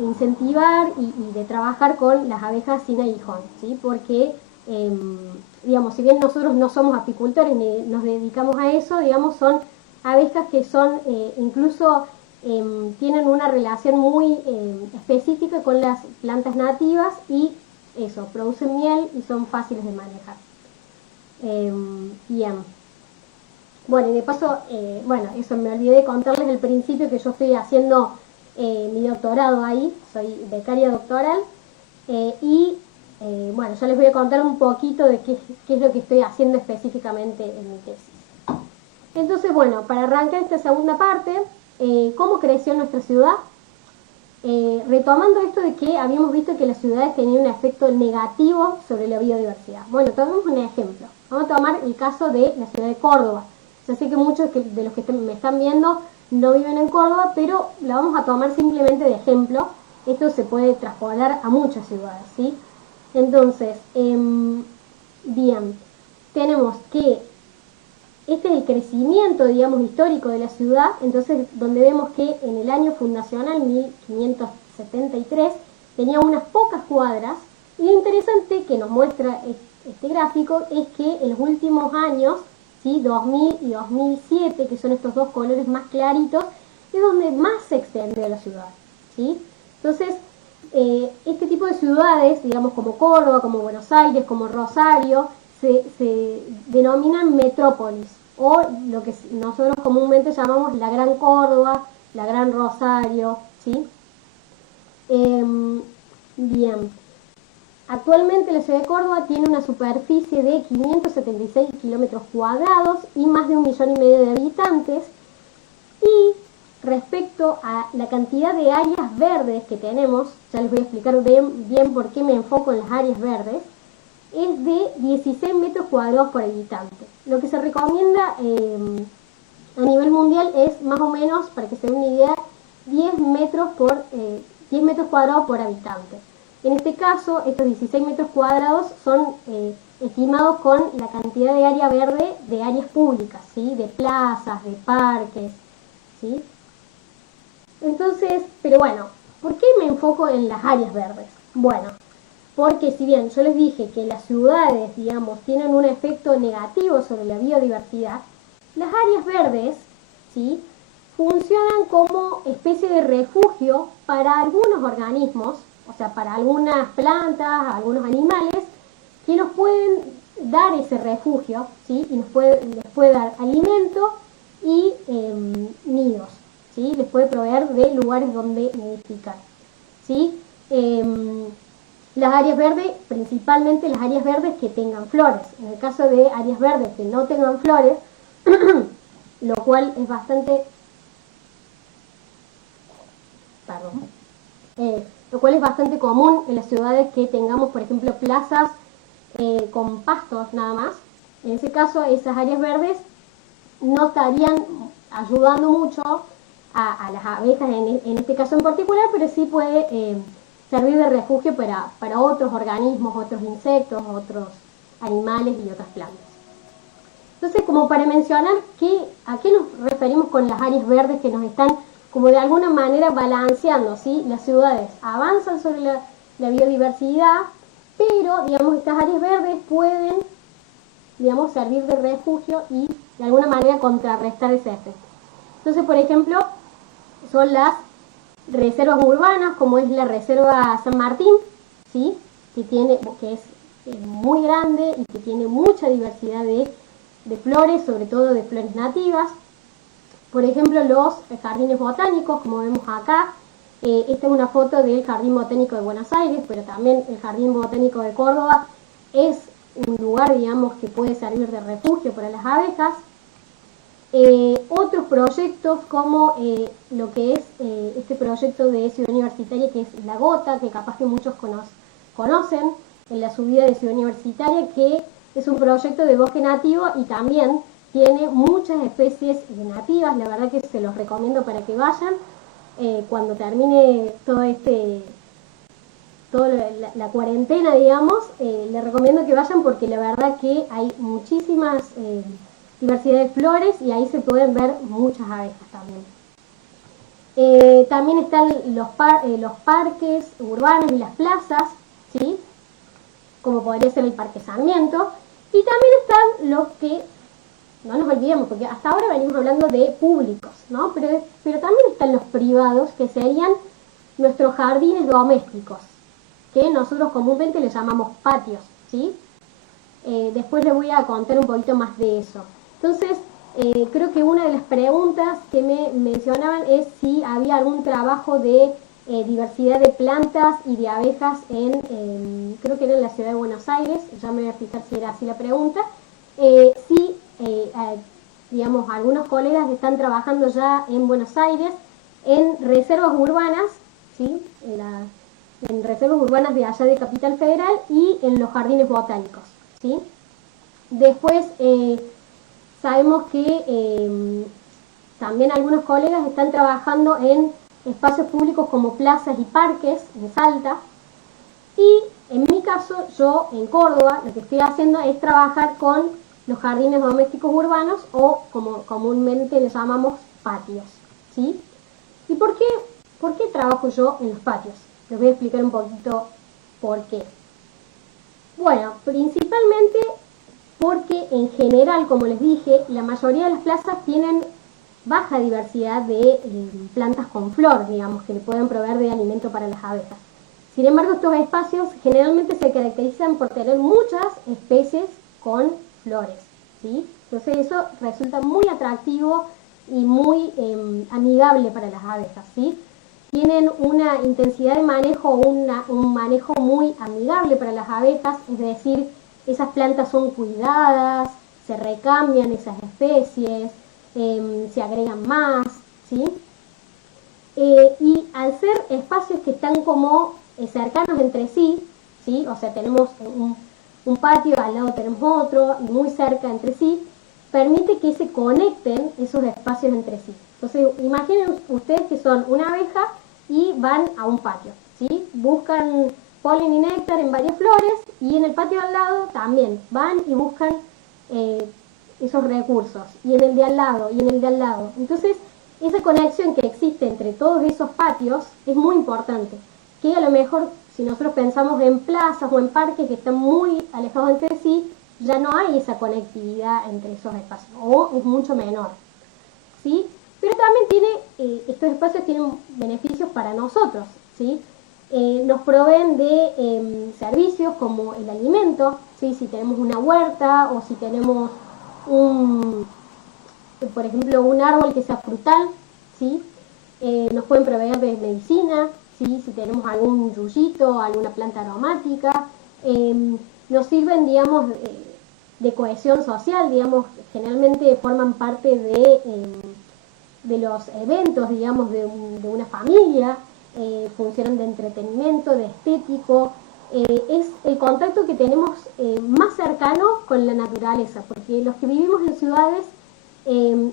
incentivar y de trabajar con las abejas sin aguijón, ¿sí? Porque, digamos, si bien nosotros no somos apicultores ni nos dedicamos a eso, digamos, son abejas que son incluso tienen una relación muy específica con las plantas nativas, y eso, producen miel y son fáciles de manejar. Bien. Bueno, y de paso, bueno, eso me olvidé de contarles al principio que yo estoy haciendo mi doctorado ahí, soy becaria doctoral, bueno, ya les voy a contar un poquito de qué es lo que estoy haciendo específicamente en mi tesis. Entonces, bueno, para arrancar esta segunda parte, ¿cómo creció nuestra ciudad? Retomando esto de que habíamos visto que las ciudades tenían un efecto negativo sobre la biodiversidad. Bueno, tomemos un ejemplo. Vamos a tomar el caso de la ciudad de Córdoba. Yo sé que muchos de los que me están viendo no viven en Córdoba, pero la vamos a tomar simplemente de ejemplo. Esto se puede traspolar a muchas ciudades, ¿sí? Entonces, bien, tenemos que este es el crecimiento, digamos, histórico de la ciudad. Entonces, donde vemos que en el año fundacional, 1573, tenía unas pocas cuadras, y lo interesante que nos muestra este gráfico es que en los últimos años, ¿sí? 2000 y 2007, que son estos dos colores más claritos, es donde más se extendió la ciudad, ¿sí? Entonces, este tipo de ciudades, digamos, como Córdoba, como Buenos Aires, como Rosario, se denominan metrópolis, o lo que nosotros comúnmente llamamos la Gran Córdoba, la Gran Rosario, ¿sí? Bien. Actualmente la ciudad de Córdoba tiene una superficie de 576 kilómetros cuadrados y más de 1,5 millones de habitantes, y respecto a la cantidad de áreas verdes que tenemos, ya les voy a explicar bien por qué me enfoco en las áreas verdes, es de 16 metros cuadrados por habitante. Lo que se recomienda a nivel mundial es más o menos, para que se den una idea, 10 metros cuadrados por habitante. En este caso, estos 16 metros cuadrados son estimados con la cantidad de área verde de áreas públicas, ¿sí? De plazas, de parques, ¿sí? Entonces, pero bueno, ¿por qué me enfoco en las áreas verdes? Bueno, porque si bien yo les dije que las ciudades, digamos, tienen un efecto negativo sobre la biodiversidad, las áreas verdes, ¿sí?, funcionan como especie de refugio para algunos organismos, o sea, para algunas plantas, algunos animales, que nos pueden dar ese refugio, ¿sí?, y les puede dar alimento y nidos, ¿sí?, les puede proveer de lugares donde nidificar, ¿sí? Las áreas verdes, principalmente las áreas verdes que tengan flores. En el caso de áreas verdes que no tengan flores, lo cual es bastante común en las ciudades que tengamos, por ejemplo, plazas con pastos nada más. En ese caso, esas áreas verdes no estarían ayudando mucho a las abejas en este caso en particular, pero sí puede servir de refugio para otros organismos, otros insectos, otros animales y otras plantas. Entonces, como para mencionar a qué nos referimos con las áreas verdes que nos están como de alguna manera balanceando, ¿sí? Las ciudades avanzan sobre la biodiversidad, pero, digamos, estas áreas verdes pueden, digamos, servir de refugio y de alguna manera contrarrestar ese efecto. Entonces, por ejemplo, son las reservas urbanas, como es la Reserva San Martín, ¿sí?, que es muy grande y que tiene mucha diversidad de flores, sobre todo de flores nativas. Por ejemplo, los jardines botánicos, como vemos acá. Esta es una foto del Jardín Botánico de Buenos Aires, pero también el Jardín Botánico de Córdoba es un lugar, digamos, que puede servir de refugio para las abejas. Otros proyectos como lo que es este proyecto de Ciudad Universitaria, que es La Gota, que capaz que muchos conocen, en la subida de Ciudad Universitaria, que es un proyecto de bosque nativo y también tiene muchas especies nativas. La verdad que se los recomiendo para que vayan cuando termine toda la cuarentena, digamos. Les recomiendo que vayan porque la verdad que hay muchísimas diversidad de flores y ahí se pueden ver muchas abejas también. También están los parques urbanos y las plazas, ¿sí?, como podría ser el Parque Sarmiento. Y también están los que, no nos olvidemos, porque hasta ahora venimos hablando de públicos, ¿no? Pero también están los privados, que serían nuestros jardines domésticos, que nosotros comúnmente les llamamos patios, ¿sí? Después les voy a contar un poquito más de eso. Entonces, creo que una de las preguntas que me mencionaban es si había algún trabajo de diversidad de plantas y de abejas creo que era en la ciudad de Buenos Aires. Ya me voy a fijar si era así la pregunta. Sí, digamos, algunos colegas están trabajando ya en Buenos Aires en reservas urbanas, ¿sí?, en reservas urbanas de allá de Capital Federal y en los jardines botánicos, ¿sí? Después sabemos que también algunos colegas están trabajando en espacios públicos como plazas y parques en Salta. Y en mi caso, yo en Córdoba, lo que estoy haciendo es trabajar con los jardines domésticos urbanos, o como comúnmente les llamamos patios, ¿sí? ¿Y por qué trabajo yo en los patios? Les voy a explicar un poquito por qué. Bueno, principalmente porque en general, como les dije, la mayoría de las plazas tienen baja diversidad de plantas con flor, digamos, que le pueden proveer de alimento para las abejas. Sin embargo, estos espacios generalmente se caracterizan por tener muchas especies con flores, ¿sí? Entonces eso resulta muy atractivo y muy amigable para las abejas, ¿sí? Tienen una intensidad de manejo, un manejo muy amigable para las abejas, es decir, esas plantas son cuidadas, se recambian esas especies, se agregan más, ¿sí? Y al ser espacios que están como cercanos entre sí, ¿sí? O sea, tenemos un patio, al lado tenemos otro, y muy cerca entre sí, permite que se conecten esos espacios entre sí. Entonces, imaginen ustedes que son una abeja y van a un patio, ¿sí? Buscan polen y néctar en varias flores, y en el patio al lado también van y buscan esos recursos, y en el de al lado, y en el de al lado. Entonces, esa conexión que existe entre todos esos patios es muy importante, que a lo mejor si nosotros pensamos en plazas o en parques que están muy alejados entre sí, ya no hay esa conectividad entre esos espacios, o es mucho menor, ¿sí? Pero también estos espacios tienen beneficios para nosotros, ¿sí? Nos proveen de servicios como el alimento, ¿sí? Si tenemos una huerta o si tenemos por ejemplo, un árbol que sea frutal, ¿sí? Nos pueden proveer de medicina, ¿sí? Si tenemos algún yuyito, alguna planta aromática, nos sirven, digamos, de cohesión social, digamos, generalmente forman parte de los eventos, digamos, de una familia, funcionan de entretenimiento, de estético, es el contacto que tenemos más cercano con la naturaleza, porque los que vivimos en ciudades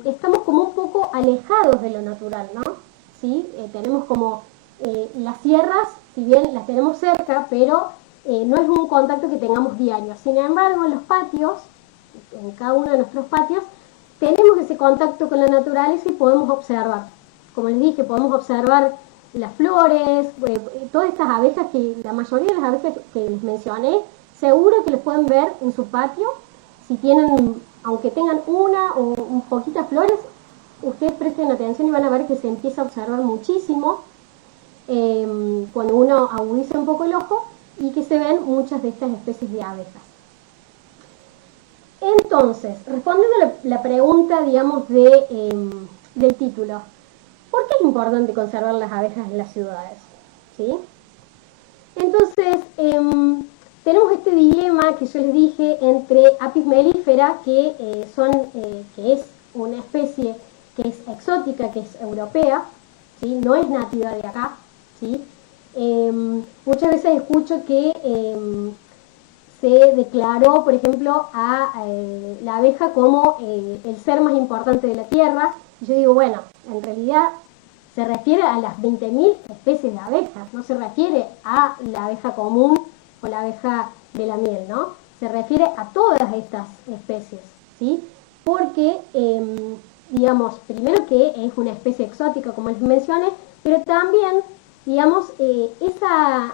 estamos como un poco alejados de lo natural, ¿no? ¿Sí? Tenemos como las sierras, si bien las tenemos cerca, pero no es un contacto que tengamos diario. Sin embargo, en los patios, en cada uno de nuestros patios, tenemos ese contacto con la naturaleza y podemos observar. Como les dije, podemos observar las flores, todas estas abejas, que la mayoría de las abejas que les mencioné, seguro que les pueden ver en su patio. Si tienen, aunque tengan una o un poquitas flores, ustedes presten atención y van a ver que se empieza a observar muchísimo cuando uno agudiza un poco el ojo, y que se ven muchas de estas especies de abejas. Entonces, respondiendo a la pregunta, digamos, del título, ¿por qué es importante conservar las abejas en las ciudades? ¿Sí? Entonces, tenemos este dilema que yo les dije entre Apis mellifera, que es una especie que es exótica, que es europea, ¿sí? No es nativa de acá, ¿sí? Muchas veces escucho que se declaró, por ejemplo, a la abeja como el ser más importante de la Tierra. Y yo digo, bueno, en realidad se refiere a las 20.000 especies de abejas, no se refiere a la abeja común o la abeja de la miel, ¿no? Se refiere a todas estas especies, ¿sí? Porque, digamos, primero que es una especie exótica, como les mencioné, pero también, digamos, esta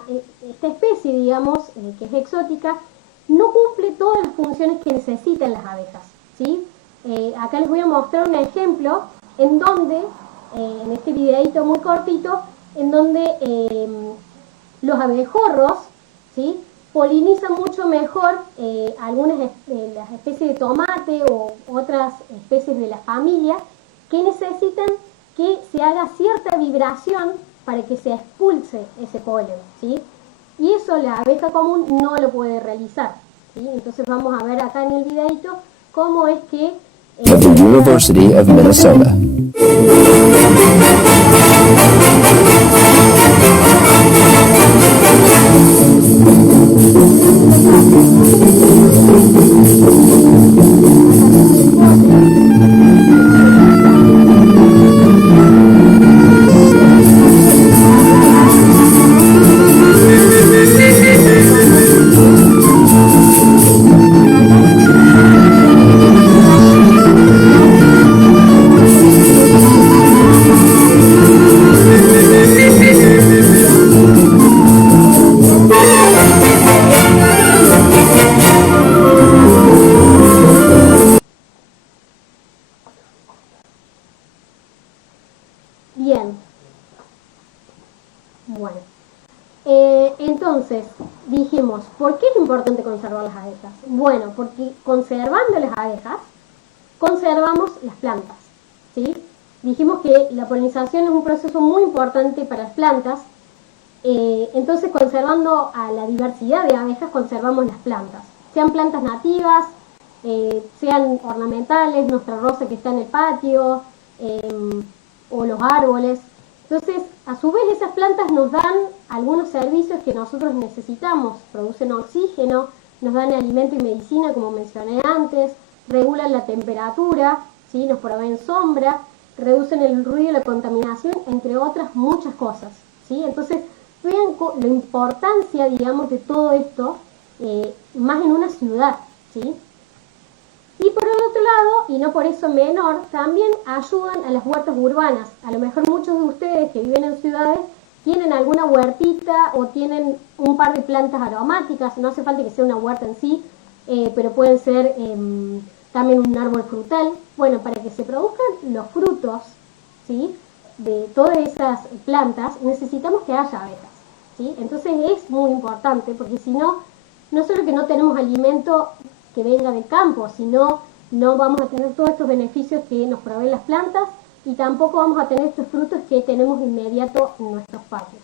especie, digamos, que es exótica, no cumple todas las funciones que necesitan las abejas, ¿sí? Acá les voy a mostrar un ejemplo en donde, en este videito muy cortito, en donde los abejorros, ¿sí? Polinizan mucho mejor algunas de las especies de tomate o otras especies de la familia, que necesitan que se haga cierta vibración para que se expulse ese polen, ¿sí? Y eso la abeja común no lo puede realizar, ¿sí? Entonces vamos a ver acá en el videito cómo es que of the University of Minnesota. Bien, bueno, entonces dijimos, ¿por qué es importante conservar las abejas? Bueno, porque conservando las abejas, conservamos las plantas, ¿sí? Dijimos que la polinización es un proceso muy importante para las plantas, entonces conservando a la diversidad de abejas, conservamos las plantas, sean plantas nativas, sean ornamentales, nuestra rosa que está en el patio, o los árboles. Entonces, a su vez, esas plantas nos dan algunos servicios que nosotros necesitamos. Producen oxígeno, nos dan alimento y medicina, como mencioné antes, regulan la temperatura, ¿sí? Nos proveen sombra, reducen el ruido y la contaminación, entre otras muchas cosas, ¿sí? Entonces, vean la importancia, digamos, de todo esto, más en una ciudad, ¿sí? Y por el otro lado, y no por eso menor, también ayudan a las huertas urbanas. A lo mejor muchos de ustedes que viven en ciudades tienen alguna huertita o tienen un par de plantas aromáticas, no hace falta que sea una huerta en sí, pero pueden ser también un árbol frutal. Bueno, para que se produzcan los frutos, ¿sí?, de todas esas plantas, necesitamos que haya abejas, ¿sí? Entonces es muy importante, porque si no, no solo que no tenemos alimento que venga del campo, sino no vamos a tener todos estos beneficios que nos proveen las plantas y tampoco vamos a tener estos frutos que tenemos inmediato en nuestros patios.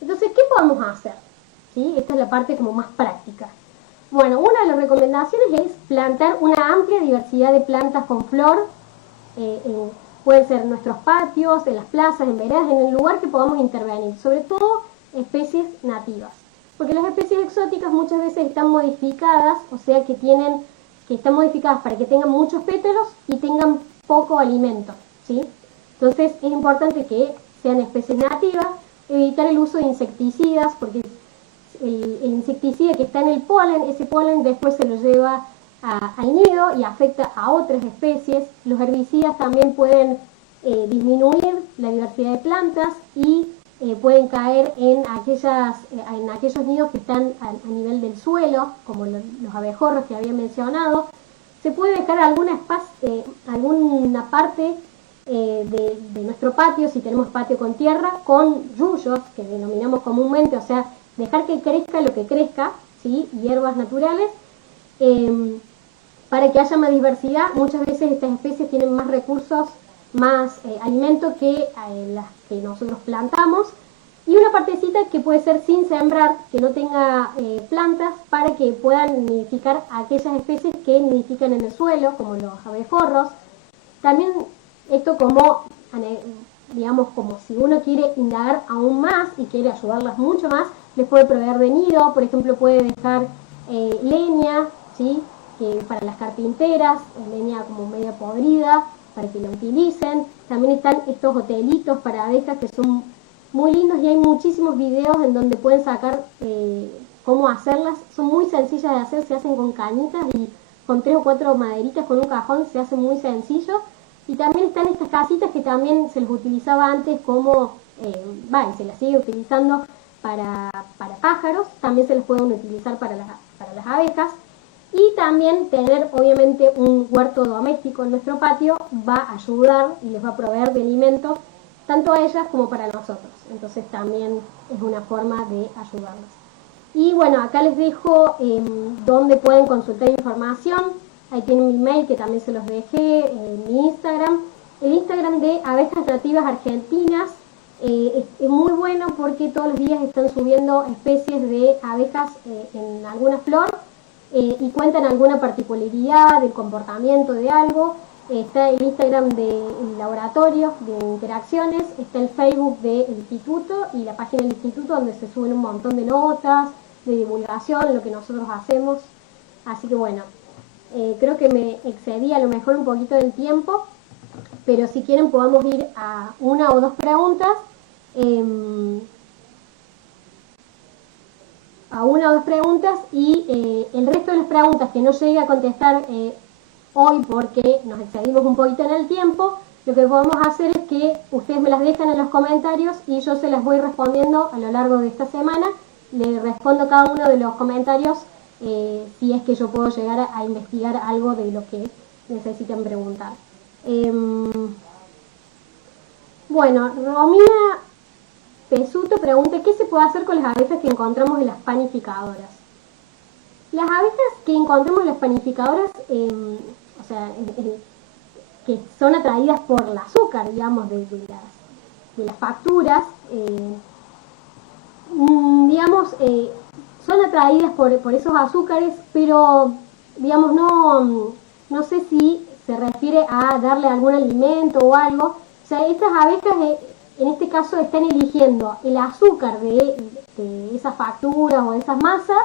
Entonces, ¿qué podemos hacer? ¿Sí? Esta es la parte como más práctica. Bueno, una de las recomendaciones es plantar una amplia diversidad de plantas con flor, pueden ser en nuestros patios, en las plazas, en veredas, en el lugar que podamos intervenir, sobre todo especies nativas. Porque las especies exóticas muchas veces están modificadas, o sea que están modificadas para que tengan muchos pétalos y tengan poco alimento, ¿sí? Entonces es importante que sean especies nativas, evitar el uso de insecticidas, porque el insecticida que está en el polen, ese polen después se lo lleva al nido y afecta a otras especies. Los herbicidas también pueden disminuir la diversidad de plantas y pueden caer en aquellos nidos que están a nivel del suelo, como los abejorros que había mencionado. Se puede dejar alguna parte de nuestro patio, si tenemos patio con tierra, con yuyos, que denominamos comúnmente, o sea, dejar que crezca lo que crezca, ¿sí?, hierbas naturales, para que haya más diversidad. Muchas veces estas especies tienen más recursos, más alimento que las que nosotros plantamos, y una partecita que puede ser sin sembrar, que no tenga plantas, para que puedan nidificar aquellas especies que nidifican en el suelo, como los abejorros. También esto como, digamos, como si uno quiere indagar aún más y quiere ayudarlas mucho más, les puede proveer de nido. Por ejemplo, puede dejar leña, ¿sí?, que para las carpinteras, leña como media podrida, para que la utilicen. También están estos hotelitos para abejas que son muy lindos y hay muchísimos videos en donde pueden sacar cómo hacerlas. Son muy sencillas de hacer, se hacen con cañitas y con 3 o 4 maderitas con un cajón, se hace muy sencillo. Y también están estas casitas que también se les utilizaba antes como, y se las sigue utilizando para pájaros, también se les pueden utilizar para las abejas. Y también tener obviamente un huerto doméstico en nuestro patio va a ayudar y les va a proveer de alimento tanto a ellas como para nosotros. Entonces también es una forma de ayudarlas. Y bueno, acá les dejo donde pueden consultar información. Ahí tienen mi mail que también se los dejé, mi Instagram. El Instagram de Abejas Nativas Argentinas es muy bueno porque todos los días están subiendo especies de abejas en alguna flor y cuentan alguna particularidad del comportamiento de algo. Está el Instagram del laboratorio de interacciones, está el Facebook del instituto y la página del instituto donde se suben un montón de notas, de divulgación, lo que nosotros hacemos. Así que bueno, creo que me excedí a lo mejor un poquito del tiempo, pero si quieren podemos ir a una o dos preguntas. Y el resto de las preguntas que no llegue a contestar hoy porque nos excedimos un poquito en el tiempo, lo que podemos hacer es que ustedes me las dejan en los comentarios y yo se las voy respondiendo a lo largo de esta semana. Le respondo cada uno de los comentarios si es que yo puedo llegar a investigar algo de lo que necesitan preguntar. Bueno, Romina Pesuto pregunta, ¿qué se puede hacer con las abejas que encontramos en las panificadoras? Las abejas que encontramos en las panificadoras, que son atraídas por el azúcar, digamos, de las facturas, son atraídas por esos azúcares, pero, digamos, no sé si se refiere a darle algún alimento o algo. O sea, estas abejas en este caso están eligiendo el azúcar de esas facturas o de esas masas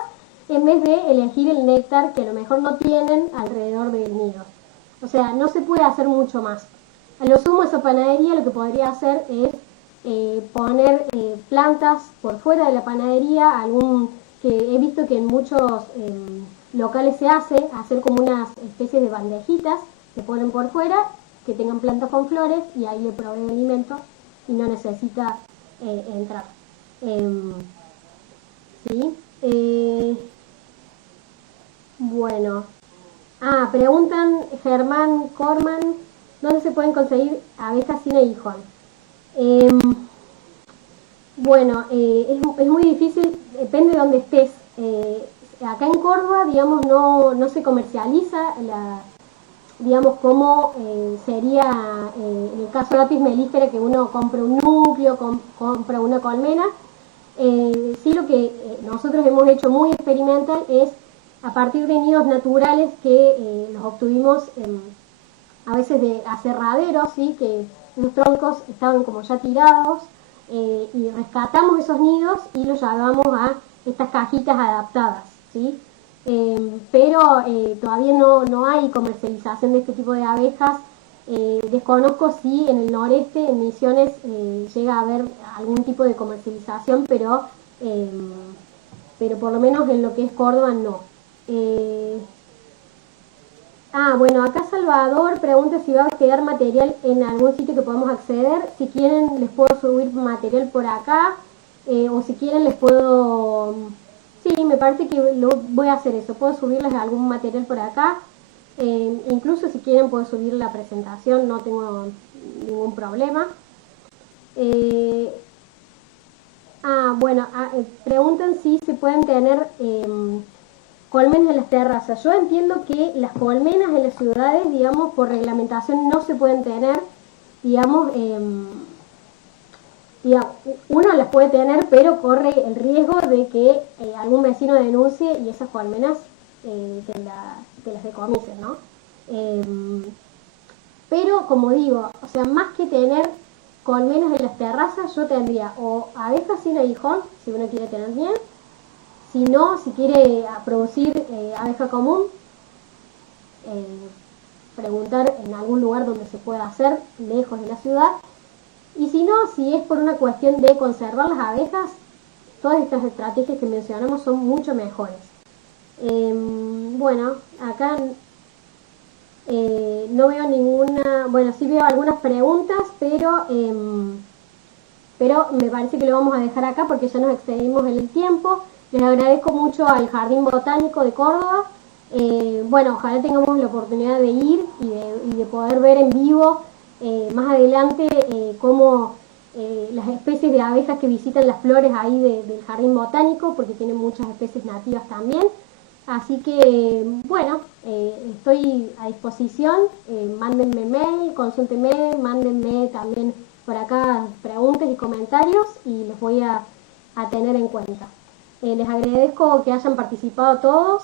en vez de elegir el néctar que a lo mejor no tienen alrededor del nido. O sea, no se puede hacer mucho más. A lo sumo esa panadería lo que podría hacer es poner plantas por fuera de la panadería, que he visto que en muchos locales se hacer como unas especies de bandejitas que ponen por fuera, que tengan plantas con flores y ahí le proveen alimento y no necesita entrar. ¿Sí? Bueno. Preguntan Germán Corman, ¿dónde se pueden conseguir abejas sin aguijón? Bueno, es muy difícil, depende de dónde estés. Acá en Córdoba, digamos, no se comercializa digamos, cómo sería en el caso de Apis mellifera, que uno compra un núcleo, compra una colmena. Sí, lo que nosotros hemos hecho muy experimental es a partir de nidos naturales que los obtuvimos a veces de aserraderos, ¿sí? Que los troncos estaban como ya tirados, y rescatamos esos nidos y los llevamos a estas cajitas adaptadas, ¿sí? Pero todavía no hay comercialización de este tipo de abejas. Desconozco si en el noreste, en Misiones, llega a haber algún tipo de comercialización, pero por lo menos en lo que es Córdoba no. Bueno, acá Salvador pregunta si va a quedar material en algún sitio que podamos acceder. Si quieren les puedo subir material por acá, o si quieren les puedo... Sí, me parece que voy a hacer eso, puedo subirles algún material por acá. Incluso si quieren puedo subir la presentación, no tengo ningún problema. Bueno, preguntan si se pueden tener colmenas en las terrazas. Yo entiendo que las colmenas en las ciudades, digamos, por reglamentación no se pueden tener, digamos, uno las puede tener, pero corre el riesgo de que algún vecino denuncie y esas colmenas te las decomisen, ¿no? Pero, como digo, o sea, más que tener colmenas en las terrazas, yo tendría o abejas sin aguijón, si uno quiere tener bien. Si no, si quiere producir abeja común, preguntar en algún lugar donde se pueda hacer, lejos de la ciudad. Y si no, si es por una cuestión de conservar las abejas, todas estas estrategias que mencionamos son mucho mejores. Bueno, acá no veo ninguna... Bueno, sí veo algunas preguntas, pero me parece que lo vamos a dejar acá porque ya nos excedimos en el tiempo. Les agradezco mucho al Jardín Botánico de Córdoba. Bueno, ojalá tengamos la oportunidad de ir y de poder ver en vivo más adelante cómo las especies de abejas que visitan las flores ahí del Jardín Botánico, porque tienen muchas especies nativas también. Así que, bueno, estoy a disposición. Mándenme mail, consúltenme, mándenme también por acá preguntas y comentarios y los voy a tener en cuenta. Les agradezco que hayan participado todos.